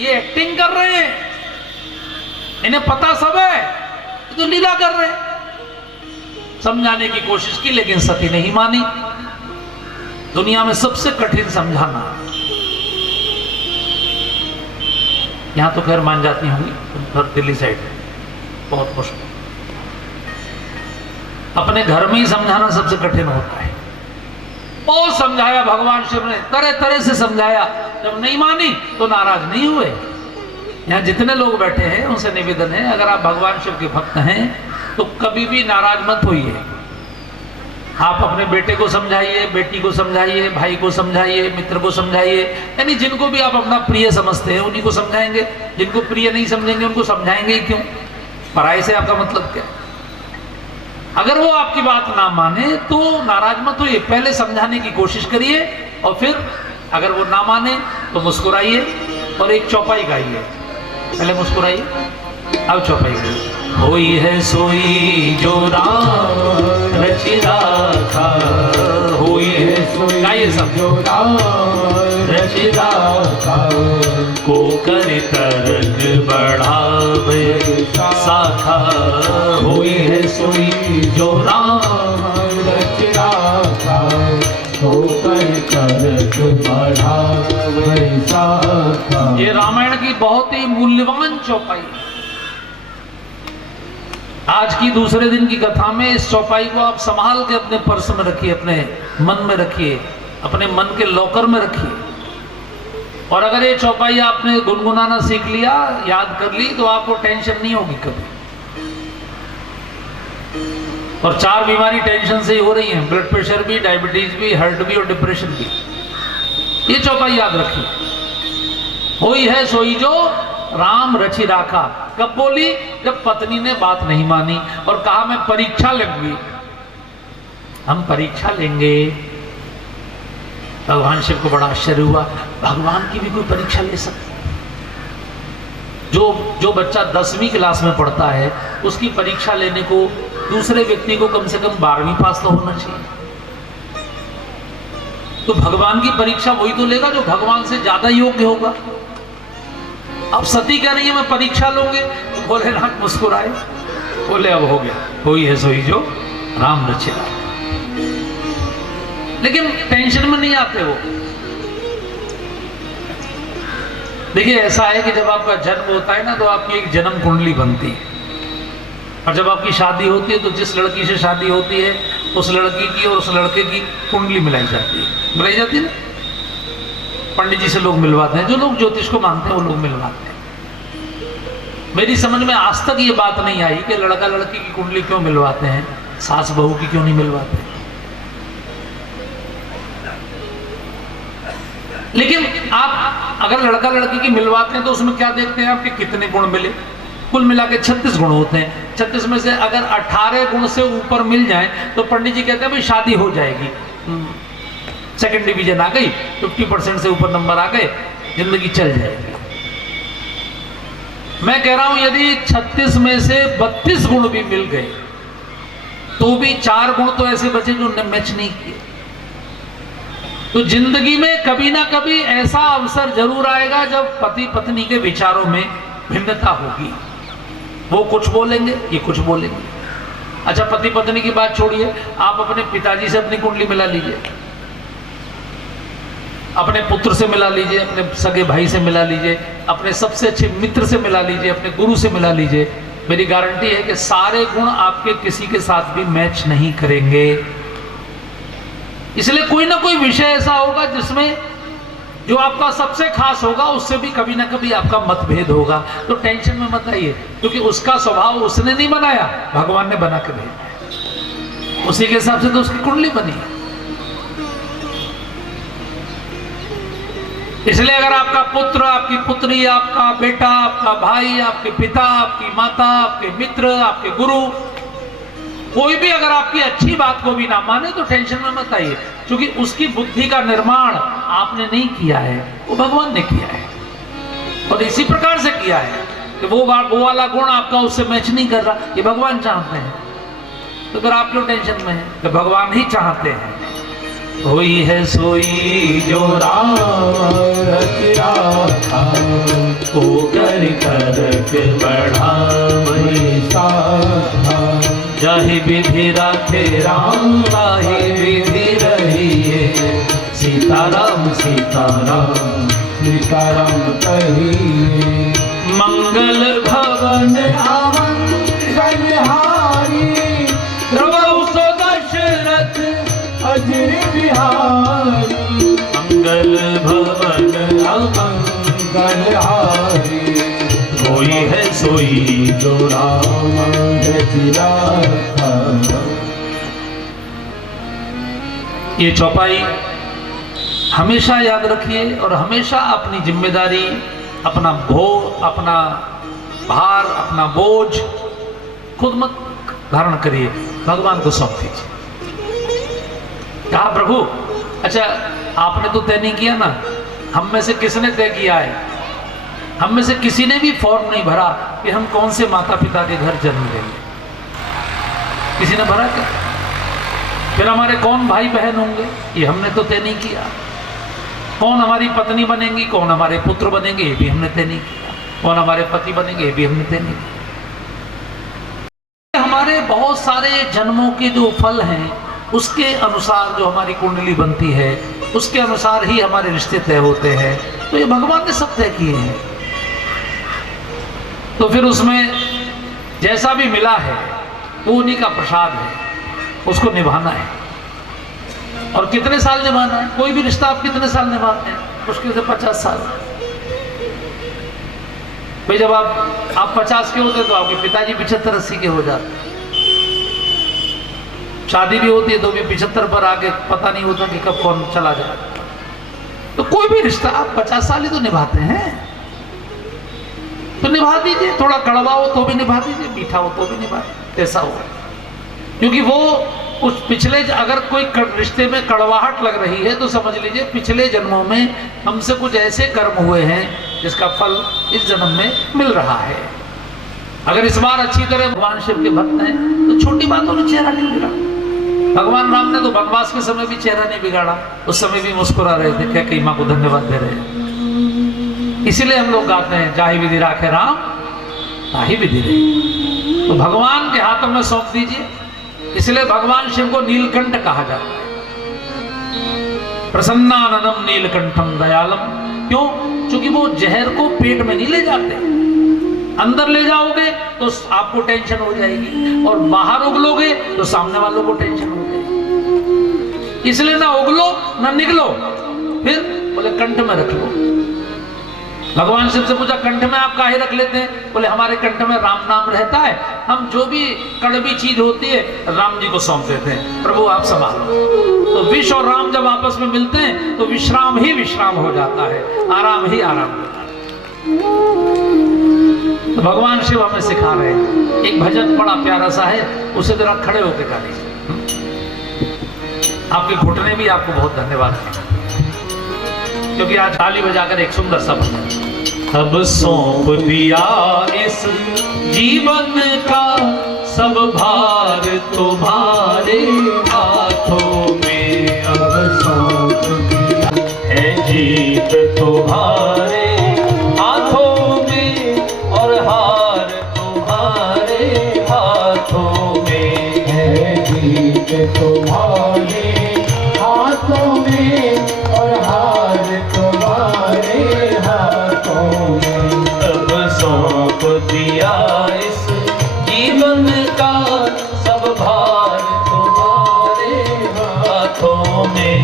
ये एक्टिंग कर रहे हैं, इन्हें पता सब है, ये तो लीला कर रहे हैं। समझाने की कोशिश की लेकिन सती नहीं मानी। दुनिया में सबसे कठिन समझाना, यहां तो खैर मान जाती होंगी, उधर दिल्ली साइड में बहुत मुश्किल। अपने घर में ही समझाना सबसे कठिन होता है। बहुत समझाया भगवान शिव ने, तरह तरह से समझाया, जब नहीं मानी तो नाराज नहीं हुए। यहाँ जितने लोग बैठे हैं उनसे निवेदन है, अगर आप भगवान शिव के भक्त हैं तो कभी भी नाराज मत होइए। आप अपने बेटे को समझाइए, बेटी को समझाइए, भाई को समझाइए, मित्र को समझाइए, यानी जिनको भी आप अपना प्रिय समझते हैं उन्हीं को समझाएंगे। जिनको प्रिय नहीं समझेंगे उनको समझाएंगे ही क्यों? पराई से आपका मतलब क्या? अगर वो आपकी बात ना माने तो नाराज मत होइए, पहले समझाने की कोशिश करिए और फिर अगर वो ना माने तो मुस्कुराइए और एक चौपाई गाइए। पहले मुस्कुराइए, अब चौपाई गाइए। होई है सोई जो राम रचि राखा, होई है सोई गाइए सब, जो राम रचि राखा, को कर तरक बढ़ावे साखा, होई है सोई जो राम रचि राखा, होकर करक बढ़ावे शाखा। ये रामायण की बहुत ही मूल्यवान चौपाई है। आज की दूसरे दिन की कथा में इस चौपाई को आप संभाल के अपने पर्स में रखिए, अपने मन में रखिए, अपने मन के लॉकर में रखिए। और अगर ये चौपाई आपने गुनगुनाना सीख लिया, याद कर ली, तो आपको टेंशन नहीं होगी कभी। और 4 बीमारी टेंशन से ही हो रही हैं, ब्लड प्रेशर भी, डायबिटीज भी, हार्ट भी और डिप्रेशन भी। ये चौपाई याद रखिए। होई है सोई जो राम रचि राखा। कब बोली? जब पत्नी ने बात नहीं मानी और कहा मैं परीक्षा लूंगी, हम परीक्षा लेंगे। भगवान शिव को बड़ा आश्चर्य हुआ, भगवान की भी कोई परीक्षा ले सकता? जो बच्चा 10वीं क्लास में पढ़ता है, उसकी परीक्षा लेने को दूसरे व्यक्ति को कम से कम 12वीं पास तो होना चाहिए। तो भगवान की परीक्षा वही तो लेगा जो भगवान से ज्यादा योग्य होगा। अब सती कह रही है मैं परीक्षा लूंगे, तो भोलेनाथ मुस्कुराए, बोले अब हो गया, कोई है सोई जो राम रचि राखा। लेकिन टेंशन में नहीं आते वो। देखिए ऐसा है कि जब आपका जन्म होता है ना, तो आपकी एक जन्म कुंडली बनती है। और जब आपकी शादी होती है, तो जिस लड़की से शादी होती है, उस लड़की की और उस लड़के की कुंडली मिलाई जाती है। मिलाई जाती है ना, पंडित जी से लोग मिलवाते हैं, जो लोग ज्योतिष को मानते हैं वो लोग मिलवाते हैं। मेरी समझ में आज तक ये बात नहीं आई कि लड़का लड़की की कुंडली क्यों मिलवाते हैं, सास बहू की क्यों नहीं मिलवाते। लेकिन आप अगर लड़का लड़की की मिलवाते हैं तो उसमें क्या देखते हैं, आपके कितने गुण मिले। कुल मिला के 36 गुण होते हैं। 36 में से अगर 18 गुण से ऊपर मिल जाए तो पंडित जी कहते हैं भाई शादी हो जाएगी, सेकंड डिवीजन आ गई, 50% से ऊपर नंबर आ गए, जिंदगी चल जाएगी। मैं कह रहा हूं यदि 36 में से 32 गुण भी मिल गए तो भी 4 गुण तो ऐसे बचे जो मैच नहीं किए। तो जिंदगी में कभी ना कभी ऐसा अवसर जरूर आएगा जब पति पत्नी के विचारों में भिन्नता होगी। वो कुछ बोलेंगे, ये कुछ बोलेंगे। अच्छा, पति पत्नी की बात छोड़िए, आप अपने पिताजी से अपनी कुंडली मिला लीजिए, अपने पुत्र से मिला लीजिए, अपने सगे भाई से मिला लीजिए, अपने सबसे अच्छे मित्र से मिला लीजिए, अपने गुरु से मिला लीजिए। मेरी गारंटी है कि सारे गुण आपके किसी के साथ भी मैच नहीं करेंगे। इसलिए कोई ना कोई विषय ऐसा होगा जिसमें जो आपका सबसे खास होगा, उससे भी कभी ना कभी आपका मतभेद होगा। तो टेंशन में मत आइए, क्योंकि उसका स्वभाव उसने नहीं बनाया, भगवान ने बना के भेजा। उसी के हिसाब से तो उसकी कुंडली बनी है। इसलिए अगर आपका पुत्र, आपकी पुत्री, आपका बेटा, आपका भाई, आपके पिता, आपकी माता, आपके मित्र, आपके गुरु, कोई भी अगर आपकी अच्छी बात को भी ना माने तो टेंशन में मत आइए, क्योंकि उसकी बुद्धि का निर्माण आपने नहीं किया है, वो भगवान ने किया है। और इसी प्रकार से किया है कि वो वाला गुण आपका उससे मैच नहीं कर रहा, ये भगवान चाहते हैं। तो फिर आप क्यों टेंशन में हैं? तो भगवान ही चाहते हैं। होई है सोई जो राम रचि राखा, होकर करक बढ़ावे शाखा। जाहि विधि राखे राम, ताहि विधि रहिए। सीताराम सीताराम सीताराम कहिए। मंगल भवन आवन बलिहारी, प्रभु सो दशरथ अजर बिहारी। मंगल भवन बलिहारी, कोई है सोई जो राम रचि राखा। ये चौपाई हमेशा याद रखिए और हमेशा अपनी जिम्मेदारी, अपना अपना भार, अपना बोझ खुद मत धारण करिए, भगवान को सौंप दीजिए। कहा प्रभु, अच्छा आपने तो तय नहीं किया ना, हम में से किसने तय किया है? हम में से किसी ने भी फॉर्म नहीं भरा कि हम कौन से माता पिता के घर जन्म लेंगे। किसी ने भरा क्या? फिर हमारे कौन भाई बहन होंगे, ये हमने तो तय नहीं किया। कौन हमारी पत्नी बनेंगी, कौन हमारे पुत्र बनेंगे, ये भी हमने तय नहीं किया। कौन हमारे पति बनेंगे, ये भी हमने तय नहीं किया। हमारे बहुत सारे जन्मों के जो फल हैं उसके अनुसार जो हमारी कुंडली बनती है, उसके अनुसार ही हमारे रिश्ते तय होते हैं। तो ये भगवान ने सब तय किए हैं। तो फिर उसमें जैसा भी मिला है वो उन्हीं का प्रसाद है, उसको निभाना है। और कितने साल निभाना है? कोई भी रिश्ता आप कितने साल निभाते हैं? मुश्किल से 50 साल। भाई जब आप 50 के होते तो आपके पिताजी 75-80 के हो जाते। शादी भी होती है तो भी 75 पर आगे पता नहीं होता कि कब कौन चला जाए। तो कोई भी रिश्ता आप 50 साल ही तो निभाते हैं, तो निभा दीजिए। थोड़ा कड़वा हो तो भी निभा दीजिए, मीठा हो तो भी निभा, ऐसा हो। क्योंकि वो उस पिछले, अगर कोई रिश्ते में कड़वाहट लग रही है तो समझ लीजिए पिछले जन्मों में हमसे कुछ ऐसे कर्म हुए हैं जिसका फल इस जन्म में मिल रहा है। अगर इस बार अच्छी तरह भगवान शिव के भक्त हैं तो छोटी बातों में चेहरा नहीं बिगाड़ा। भगवान राम ने तो वनवास के समय भी चेहरा नहीं बिगाड़ा, उस समय भी मुस्कुरा रहे थे, क्या कई माँ को धन्यवाद दे रहे हैं। इसीलिए हम लोग गाते हैं, जाहि विधि राखे राम ताहि विधि रही। तो भगवान के हाथों में सौंप दीजिए। इसलिए भगवान शिव को नीलकंठ कहा जाता है, प्रसन्नाननम नीलकंठम दयालम। क्यों? क्योंकि वो जहर को पेट में नहीं ले जाते। अंदर ले जाओगे तो आपको टेंशन हो जाएगी, और बाहर उगलोगे तो सामने वालों को टेंशन हो जाएगी। इसलिए ना उगलो ना निकलो, फिर बोले कंठ में रख लो। भगवान शिव से पूछा, कंठ में आप काहे रख लेते हैं? बोले हमारे कंठ में राम नाम रहता है, हम जो भी कड़वी चीज होती है राम जी को सौंप देते हैं, प्रभु आप संभालो। तो विष और राम जब आपस में मिलते हैं तो विश्राम ही विश्राम हो जाता है, आराम ही आराम होता है। तो भगवान शिव हमें सिखा रहे हैं। एक भजन बड़ा प्यारा सा है, उसे जरा खड़े होकर गा लीजिए। आपके घुटने भी आपको बहुत धन्यवाद, क्योंकि आज ताली बजाकर एक सुंदर सा भजन। अब सौंप दिया इस जीवन का सब भार तुम्हारे हाथों में। अब सौंप दिया है जीत तुम्हारे हाथों में, और हार तुम्हारे हाथों में। है जीत तुम्हारे हाथों में, और हार तुम्हारे हाथों में। अब सौंप दिया इस जीवन का सब भार तुम्हारे हाथों में।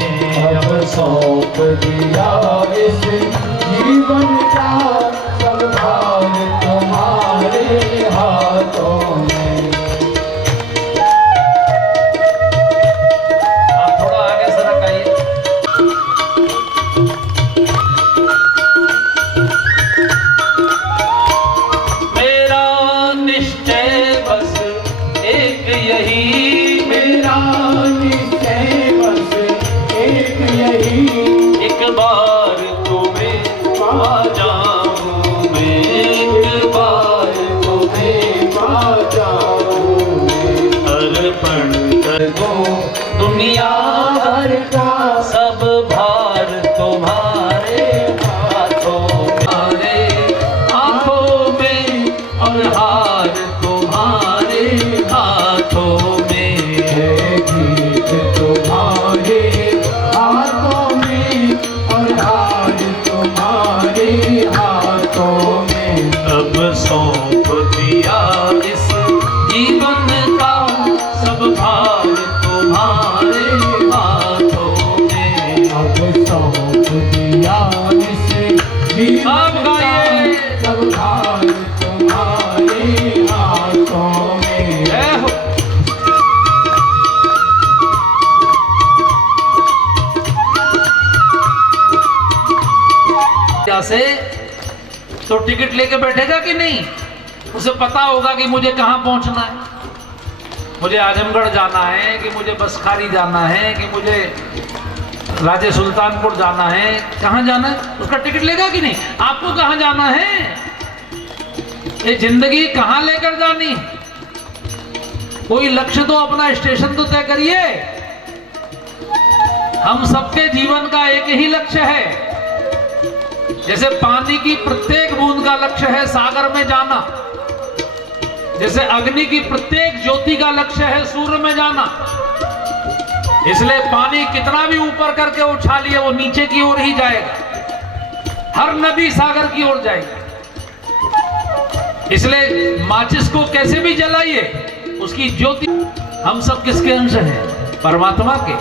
अब सौंप दिया इस जीवन का सब भार तुम्हारे हाथों में। आप थोड़ा आगे सरक आइए। मेरा निश्चय बस एक यही, मेरा निश्चय बस एक यही, एक बार तुम्हें पा जाऊं मैं, एक बार तुम्हें पा जाऊं मैं। अर्पण कर दो दुनिया भर का सब भार तुम्हारे हाथों, तुम्हारे हाथों में, और हार तुम्हारे हाथों में। है जीत तुम्हारे हाथों में, और हार तुम्हारे हाथों में। अब सौंप दिया इस जीवन का सब भार तुम्हारे हाथों में। अब सौंप दिया इस जीवन का सब भार तुम्हारे हाथों में। जय हो। से तो टिकट लेके बैठेगा कि नहीं? उसे पता होगा कि मुझे कहाँ पहुंचना है, मुझे आजमगढ़ जाना है कि मुझे बसखारी जाना है कि मुझे राजे सुल्तानपुर जाना है, कहाँ जाना है उसका टिकट लेगा कि नहीं? आपको कहाँ जाना है, ये जिंदगी कहाँ लेकर जानी, कोई लक्ष्य तो अपना स्टेशन तो तय करिए। हम सबके जीवन का एक ही लक्ष्य है। जैसे पानी की प्रत्येक बूंद का लक्ष्य है सागर में जाना, जैसे अग्नि की प्रत्येक ज्योति का लक्ष्य है सूर्य में जाना, इसलिए पानी कितना भी ऊपर करके उछालिए वो नीचे की ओर ही जाएगा, हर नदी सागर की ओर जाएगी। इसलिए माचिस को कैसे भी जलाइए, उसकी ज्योति, हम सब किसके अंश हैं? परमात्मा के।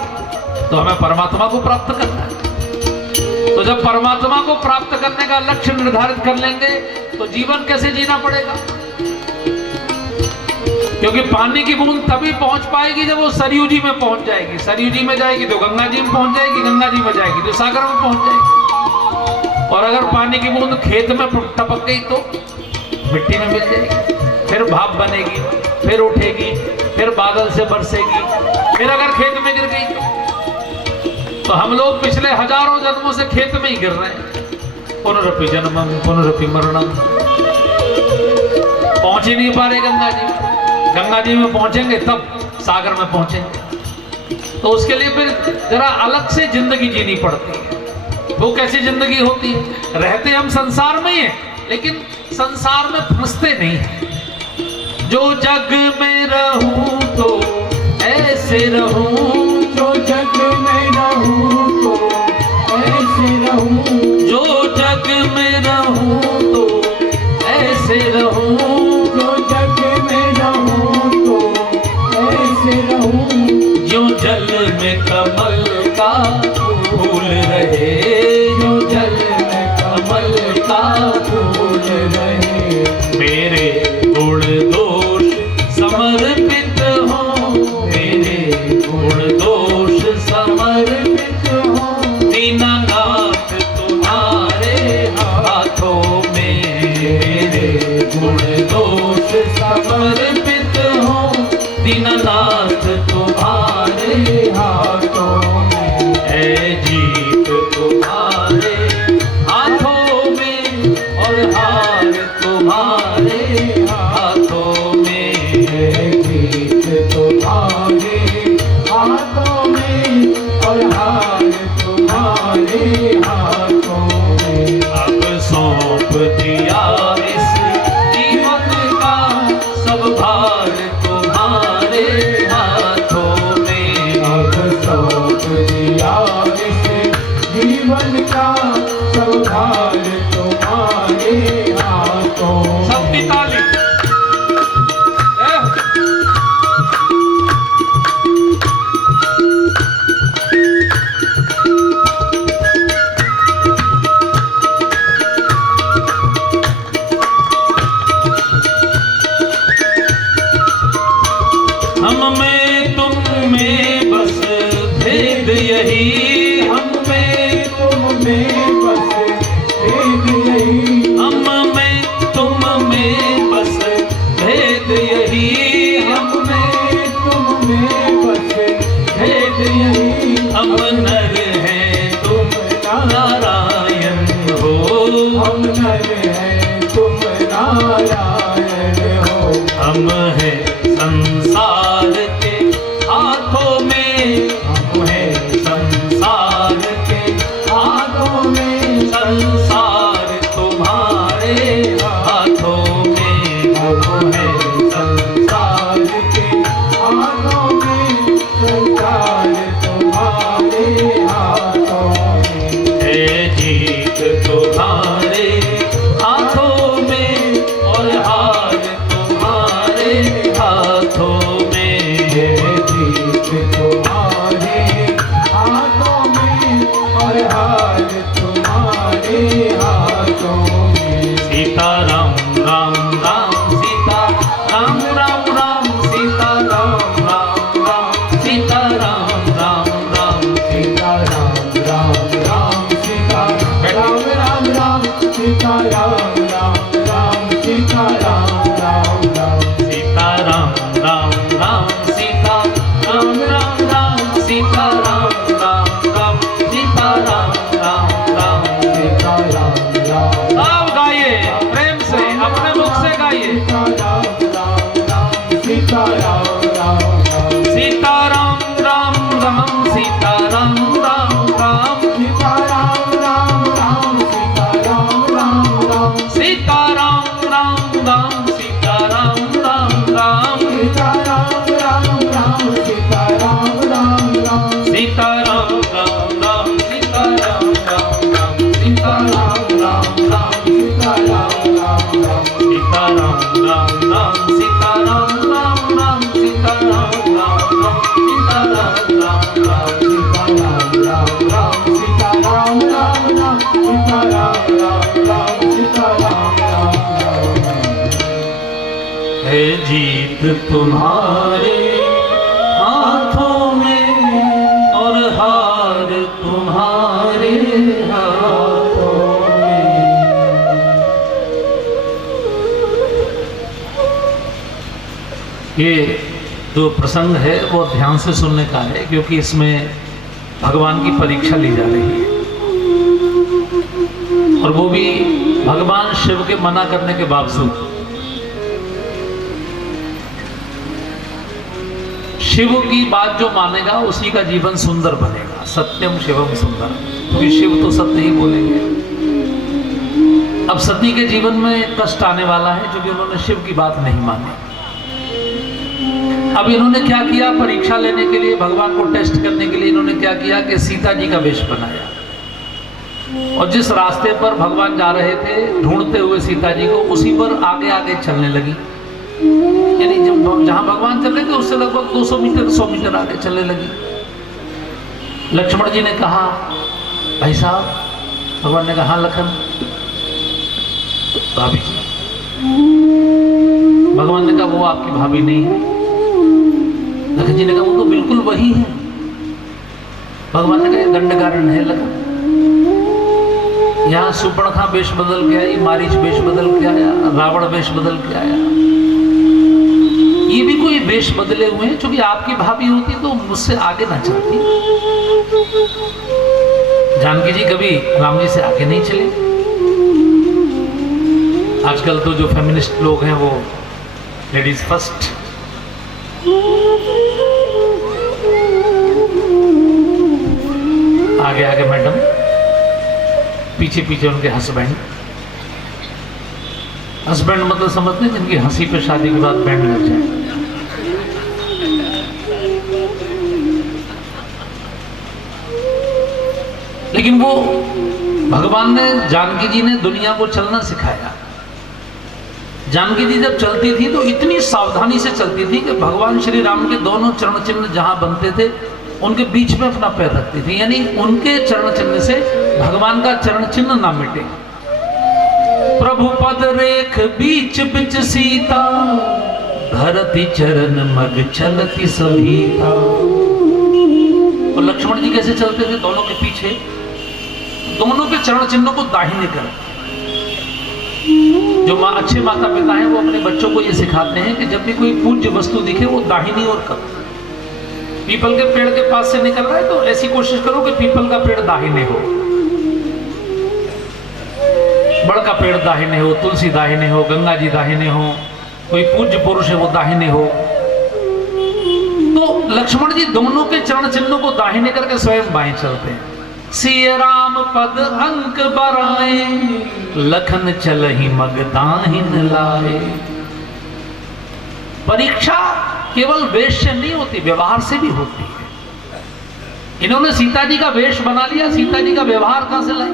तो हमें परमात्मा को प्राप्त करना है। तो जब परमात्मा को प्राप्त करने का लक्ष्य निर्धारित कर लेंगे तो जीवन कैसे जीना पड़ेगा? क्योंकि पानी की बूंद तभी पहुंच पाएगी जब वो सरयू जी में पहुंच जाएगी, सरयू जी में जाएगी तो गंगा जी में पहुंच जाएगी, गंगा जी में जाएगी तो सागर में पहुंच जाएगी। और अगर पानी की बूंद खेत में टपक गई तो मिट्टी में मिल जाएगी, फिर भाप बनेगी, फिर उठेगी, फिर बादल से बरसेगी, फिर अगर खेत में गिर गई तो हम लोग पिछले हजारों जन्मों से खेत में ही गिर रहे हैं। पुनरपि जन्मम पुनरपि मरणम, पहुंच ही नहीं पा रहे गंगा जी में। गंगा जी में पहुंचेंगे तब सागर में पहुंचेंगे। तो उसके लिए फिर जरा अलग से जिंदगी जीनी पड़ती है। वो कैसी जिंदगी होती है? रहते हम संसार में ही हैं, लेकिन संसार में फंसते नहीं हैं। जो जग में रहूं तो ऐसे रहूं, जो जग में रहूं तो ऐसे रहूं, जो जग में रहूं तो ऐसे रहूं, जो जग में रहूं तो ऐसे रहूं, जो जल में कमल का फूल रहे, जो जल में कमल का फूल रहे, मेरे गुण दोष समर्पित हो, मेरे गुण दोष समर्पित हो, दीनानाथ तुम्हारे हाथों में, मेरे गुण दोष समर्पित हो, दीनानाथ तुम्हारे हाथों में है जीत तुम्हारे हाथों में, और हार तुम्हारे हाथों में, है जीत तुम्हारे हाथों में और हार तुम्हारे हाथों में। अब सौंप दिया इस जीवन का सब भार तुम्हारे हाथों में। अब सौंप दिया इस जीवन का सब भार तुम्हारे हाथों में। सबकी ताली। हम में तुम में बस भेद यही, हम में तुम में बस भेद यही, हम में तुम में बस भेद यही, हम में तुम में बस भेद यही, हम नर हैं तुम नारायण हो, हम नर हैं तुम नारायण हो, हम हैं संसार के हाथों में, हम हैं संसार के हाथों में, संसार तुम्हारे हाथों में, हम हैं संसार के हाथों में, संसार तुम्हारे हाथों में। है जीत तुम्हारे हाथों में, और हार तुम्हारे हाथों में, है जीत तुम्हारे हाथों में और हार तुम्हारे हाथों में। सीताराम राम राम सीता राम राम राम सीताराम राम राम सीताराम राम राम सीता राम राम राम सीता राम राम राम सीता राम राम राम सीता राम राम राम सीताराम राम राम सीता राम राम राम सीताराम राम राम सीताराम राम राम। सीता राम राम आप गाइए प्रेम से, अपने मुख से गाइए। सीता राम राम राम सीता राम राम राम सीताराम राम राम सीताराम राम राम सीता राम राम राम सीता राम राम राम सीताराम राम राम सीताराम राम राम सीता राम राम राम सीता राम राम राम जीत तुम्हारे हाथों में और हार तुम्हारे हाथों में। ये जो प्रसंग है वो ध्यान से सुनने का है, क्योंकि इसमें भगवान की परीक्षा ली जा रही है, और वो भी भगवान शिव के मना करने के बावजूद। शिव की बात जो मानेगा उसी का जीवन सुंदर बनेगा। सत्यम शिवम सुंदर, क्योंकि शिव तो सत्य ही बोलेंगे। अब सती के जीवन में कष्ट आने वाला है, क्योंकि उन्होंने शिव की बात नहीं मानी। अब इन्होंने क्या किया, परीक्षा लेने के लिए, भगवान को टेस्ट करने के लिए इन्होंने क्या किया कि सीता जी का वेश बनाया, और जिस रास्ते पर भगवान जा रहे थे ढूंढते हुए सीता जी को, उसी पर आगे आगे चलने लगी। यानी जब जहां भगवान चल रहे थे उससे लगभग 200 मीटर 100 मीटर आगे चलने लगी। लक्ष्मण जी ने कहा, भाई साहब, भगवान ने कहा, हाँ लखन, भाभी जी। भगवान ने कहा, वो आपकी भाभी नहीं है। लखन जी ने कहा, वो तो बिल्कुल वही है। भगवान ने कहा, दंडकारण्य है लखन, यहाँ सुपर्णखा वेश बदल के आई, मारीच वेश बदल के आया, रावण वेश बदल के आया। ये भी कोई वेश बदले हुए हैं, क्योंकि आपकी भाभी होती तो मुझसे आगे ना चलती। जानकी जी कभी राम जी से आगे नहीं चले। आजकल तो जो फेमिनिस्ट लोग हैं वो लेडीज फर्स्ट। आगे आगे मैडम, पीछे पीछे उनके हस्बैंड। हस्बैंड मतलब समझते हैं, जिनकी हंसी पे शादी के बाद बैंड लग जाए। लेकिन वो भगवान ने, जानकी जी ने दुनिया को चलना सिखाया। जानकी जी जब चलती थी तो इतनी सावधानी से चलती थी कि भगवान श्री राम के दोनों चरण चिन्ह जहां बनते थे उनके बीच में अपना पैर रखती थी, यानी उनके चरण चिन्ह से भगवान का चरण चिन्ह ना मिटे। प्रभु पद रेख बीच बिच सीता, धरती चरण मग चलती सभीता। और लक्ष्मण जी कैसे चलते थे, दोनों के पीछे, दोनों के चरण चिन्हों को दाहिने कर। जो अच्छे माता पिता हैं वो अपने बच्चों को ये सिखाते हैं कि जब भी कोई पूज्य वस्तु दिखे वो दाहिनी ओर करो। पीपल के पेड़ के पास से निकल रहा है तो ऐसी कोशिश करो कि पीपल का पेड़ दाहिने हो, बड़ का पेड़ दाहिने हो, तुलसी दाहिने हो, गंगा जी दाहिने हो, कोई पूज्य पुरुष है वो दाहिने हो। तो लक्ष्मण जी दोनों के चरण चिन्हों को दाहिने करके स्वयं बाएं चलते हैं। सिय राम पद अंक बराए, लखन चलहि मग दाहिन लाए। परीक्षा केवल वेश से नहीं होती, व्यवहार से भी होती है। इन्होंने सीता जी का वेश बना लिया, सीता जी का व्यवहार कहां से लाई?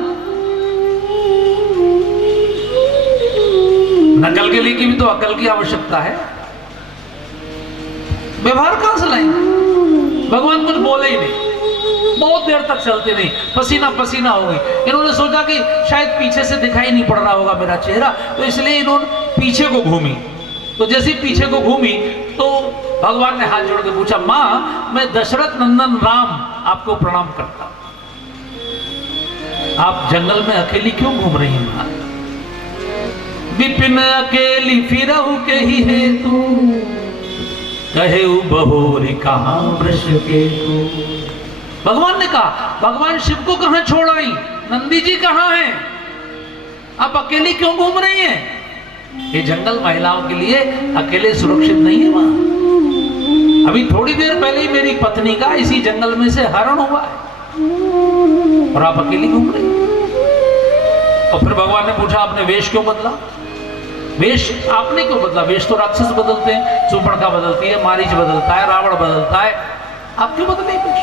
नकल के लिए की भी तो अकल की आवश्यकता है, व्यवहार कहां से लाएंगे? भगवान कुछ बोले ही नहीं, बहुत देर तक चलते नहीं, पसीना पसीना हो गई। इन्होंने सोचा कि शायद पीछे से दिखाई नहीं पड़ रहा होगा मेरा चेहरा, तो इसलिए इन्होंने पीछे को घूमी। तो जैसे पीछे को घूमी तो भगवान ने हाथ जोड़ के पूछा, मां मैं दशरथ नंदन राम आपको प्रणाम करता, आप जंगल में अकेली क्यों घूम रही हैं मां? विपिन अकेली फिरहु के ही हेतु, कहे बहोरी कहां वृष के तू। भगवान ने कहा, भगवान शिव को कहां छोड़ आई, नंदी जी कहां हैं, आप अकेली क्यों घूम रही हैं? ये जंगल महिलाओं के लिए अकेले सुरक्षित नहीं है मां। अभी थोड़ी देर पहले ही मेरी पत्नी का इसी जंगल में से हरण हुआ है और आप अकेली घूम रही हैं। और फिर भगवान ने पूछा, आपने वेश क्यों बदला? वेश आपने क्यों बदला? वेश तो राक्षस बदलते हैं, सुपर्णखा बदलती है, मारीच बदलता है, रावण बदलता है, आप क्यों बदले वेश?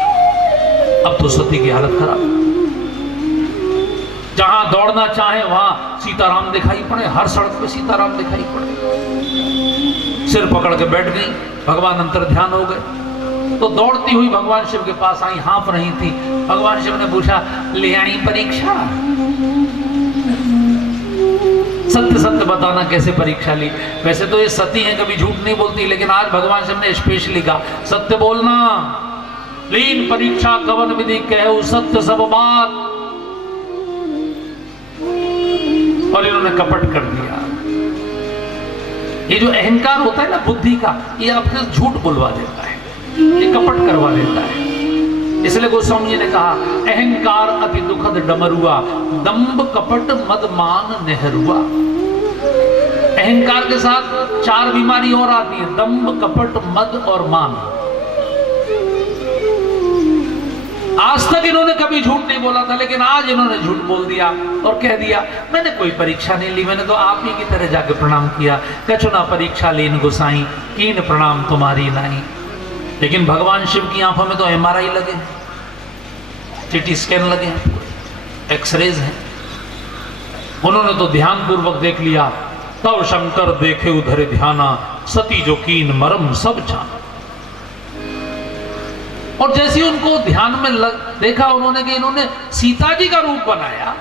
अब तो सती की हालत खराब, जहां दौड़ना चाहे वहां सीताराम दिखाई पड़े, हर सड़क पे सीताराम दिखाई पड़े। सिर पकड़ के बैठ गई, भगवान अंतर ध्यान हो गए। तो दौड़ती हुई भगवान शिव के पास आई, हाँफ रही थी। भगवान शिव ने पूछा, ले आई परीक्षा? सत्य सत्य बताना कैसे परीक्षा ली। वैसे तो ये सती हैं, कभी झूठ नहीं बोलती, लेकिन आज भगवान शिव ने स्पेशली कहा सत्य बोलना। लीन परीक्षा कवन विधि कहु सत्य सब बात। और इन्होंने कपट कर दिया। ये जो अहंकार होता है ना बुद्धि का, ये आपसे झूठ बुलवा देता है, ये कपट करवा देता है। इसलिए गोस्वामी जी ने कहा अहंकार अति दुखद डमरुआ, दंभ कपट मद मान नेहरुआ। अहंकार के साथ 4 बीमारी और आती है, दंभ कपट मद और मान। आज तक इन्होंने कभी झूठ नहीं बोला था, लेकिन आज इन्होंने झूठ बोल दिया और कह दिया मैंने कोई परीक्षा नहीं ली, मैंने तो आप ही की तरह जाके प्रणाम किया। कछु ना परीक्षा लीन गुसाई, कीन प्रणाम तुम्हारी नाई। लेकिन भगवान शिव की आंखों में तो MRI लगे, CT स्कैन लगे, एक्सरेज हैं। उन्होंने तो ध्यान पूर्वक देख लिया। तब शंकर देखे उधर ध्याना, सती जो कीन मरम सब जाना। और जैसे ही उनको ध्यान में देखा उन्होंने कि इन्होंने सीता जी का रूप बनाया,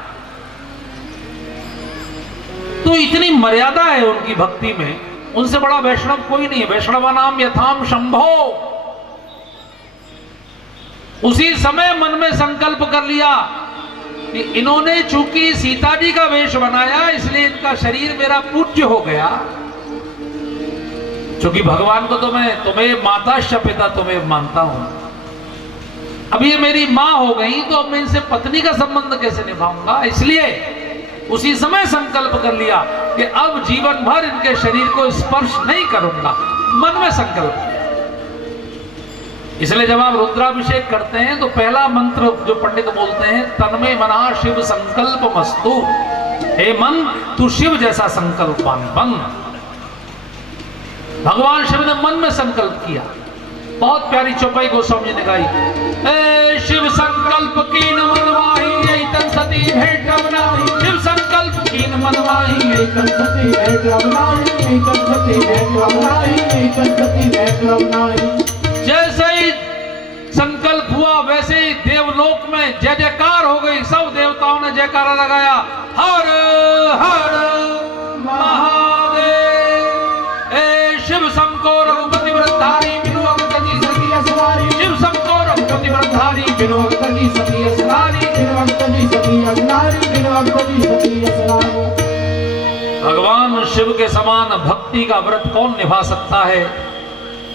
तो इतनी मर्यादा है उनकी भक्ति में, उनसे बड़ा वैष्णव कोई नहीं है। वैष्णवानाम यथाम शंभो। उसी समय मन में संकल्प कर लिया कि इन्होंने चूंकि सीता जी का वेश बनाया, इसलिए इनका शरीर मेरा पूज्य हो गया। क्योंकि भगवान को तो मैं तुम्हें माता पिता तुम्हें मानता हूं, अब ये मेरी मां हो गई, तो अब मैं इनसे पत्नी का संबंध कैसे निभाऊंगा। इसलिए उसी समय संकल्प कर लिया कि अब जीवन भर इनके शरीर को स्पर्श नहीं करूंगा। मन में संकल्प किया। इसलिए जब आप रुद्राभिषेक करते हैं तो पहला मंत्र जो पंडित बोलते हैं, तन्मे मना शिव संकल्प मस्तु। हे मन, तू शिव जैसा संकल्पवान बन। भगवान शिव ने मन में संकल्प किया। बहुत प्यारी चौपाई गोस्वामी जी ने गाई, ए शिव संकल्प कीन मनवाही, यही तन सती भेंट बनाई। शिव संकल्प कीन मनवाही, यही तन सती भेंट बनाई, यही तन सती भेंट बनाई, यही तन सती भेंट बनाई। जैसे ही संकल्प हुआ वैसे ही देवलोक में जय जयकार हो गई। सब देवताओं ने जयकारा लगाया, हर हर महादेव। ए शिव समको रघुपति वृद्धारी, शिव सबको रघुपति वृद्धारी, बिनु भक्त की सती असनारी, बिनु भक्त की सती असनारी, बिनु भक्त की सती असनारी। भगवान शिव के समान भक्ति का व्रत कौन निभा सकता है।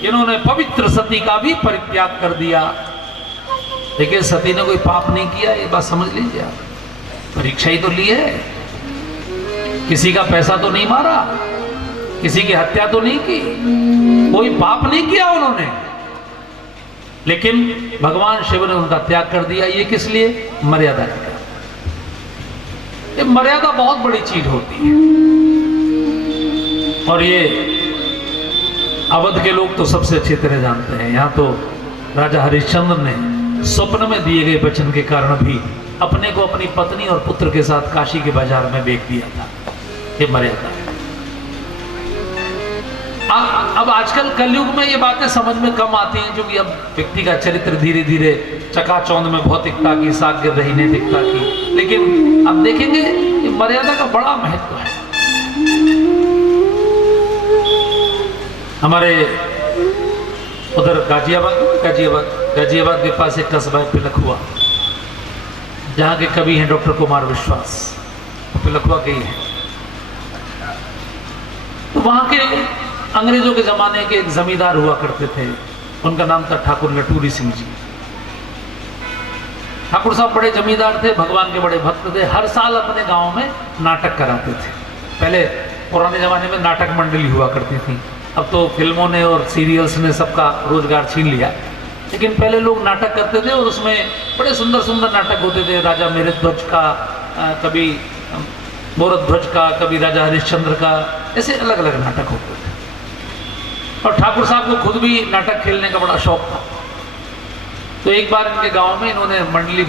इन्होंने पवित्र सती का भी परित्याग कर दिया। लेकिन सती ने कोई पाप नहीं किया, ये बात समझ लीजिए आप। परीक्षा ही तो ली है, किसी का पैसा तो नहीं मारा, किसी की हत्या तो नहीं की, कोई पाप नहीं किया उन्होंने। लेकिन भगवान शिव ने उनका त्याग कर दिया। ये किस लिए? मर्यादा के लिए। ये मर्यादा बहुत बड़ी चीज होती है। और ये अवध के लोग तो सबसे अच्छी तरह जानते हैं। यहाँ तो राजा हरिश्चंद्र ने स्वप्न में दिए गए वचन के कारण भी अपने को अपनी पत्नी और पुत्र के साथ काशी के बाजार में बेच दिया था। ये मर्यादा है। अब आजकल कलयुग में ये बातें समझ में कम आती हैं, क्योंकि अब व्यक्ति का चरित्र धीरे धीरे चकाचौंध में भौतिकता की, साग्य रही नैतिकता की। लेकिन अब देखेंगे ये मर्यादा का बड़ा महत्व है। हमारे उधर गाजियाबाद के पास एक कस्बा है पिलखुआ, जहाँ के कवि हैं डॉक्टर कुमार विश्वास, पिलखुआ के ही हैं। तो वहाँ के अंग्रेजों के जमाने के एक जमींदार हुआ करते थे, उनका नाम था ठाकुर लटूरी सिंह जी। ठाकुर साहब बड़े जमींदार थे, भगवान के बड़े भक्त थे। हर साल अपने गांव में नाटक कराते थे। पहले पुराने जमाने में नाटक मंडली हुआ करती थी, अब तो फिल्मों ने और सीरियल्स ने सबका रोजगार छीन लिया। लेकिन पहले लोग नाटक करते थे और उसमें बड़े सुंदर सुंदर नाटक होते थे। राजा मेरुध्वज का, कभी मोरध्वज का, कभी राजा हरिश्चंद्र का, ऐसे अलग अलग नाटक होते थे। और ठाकुर साहब को खुद भी नाटक खेलने का बड़ा शौक था। तो एक बार इनके गांव में इन्होंने मंडली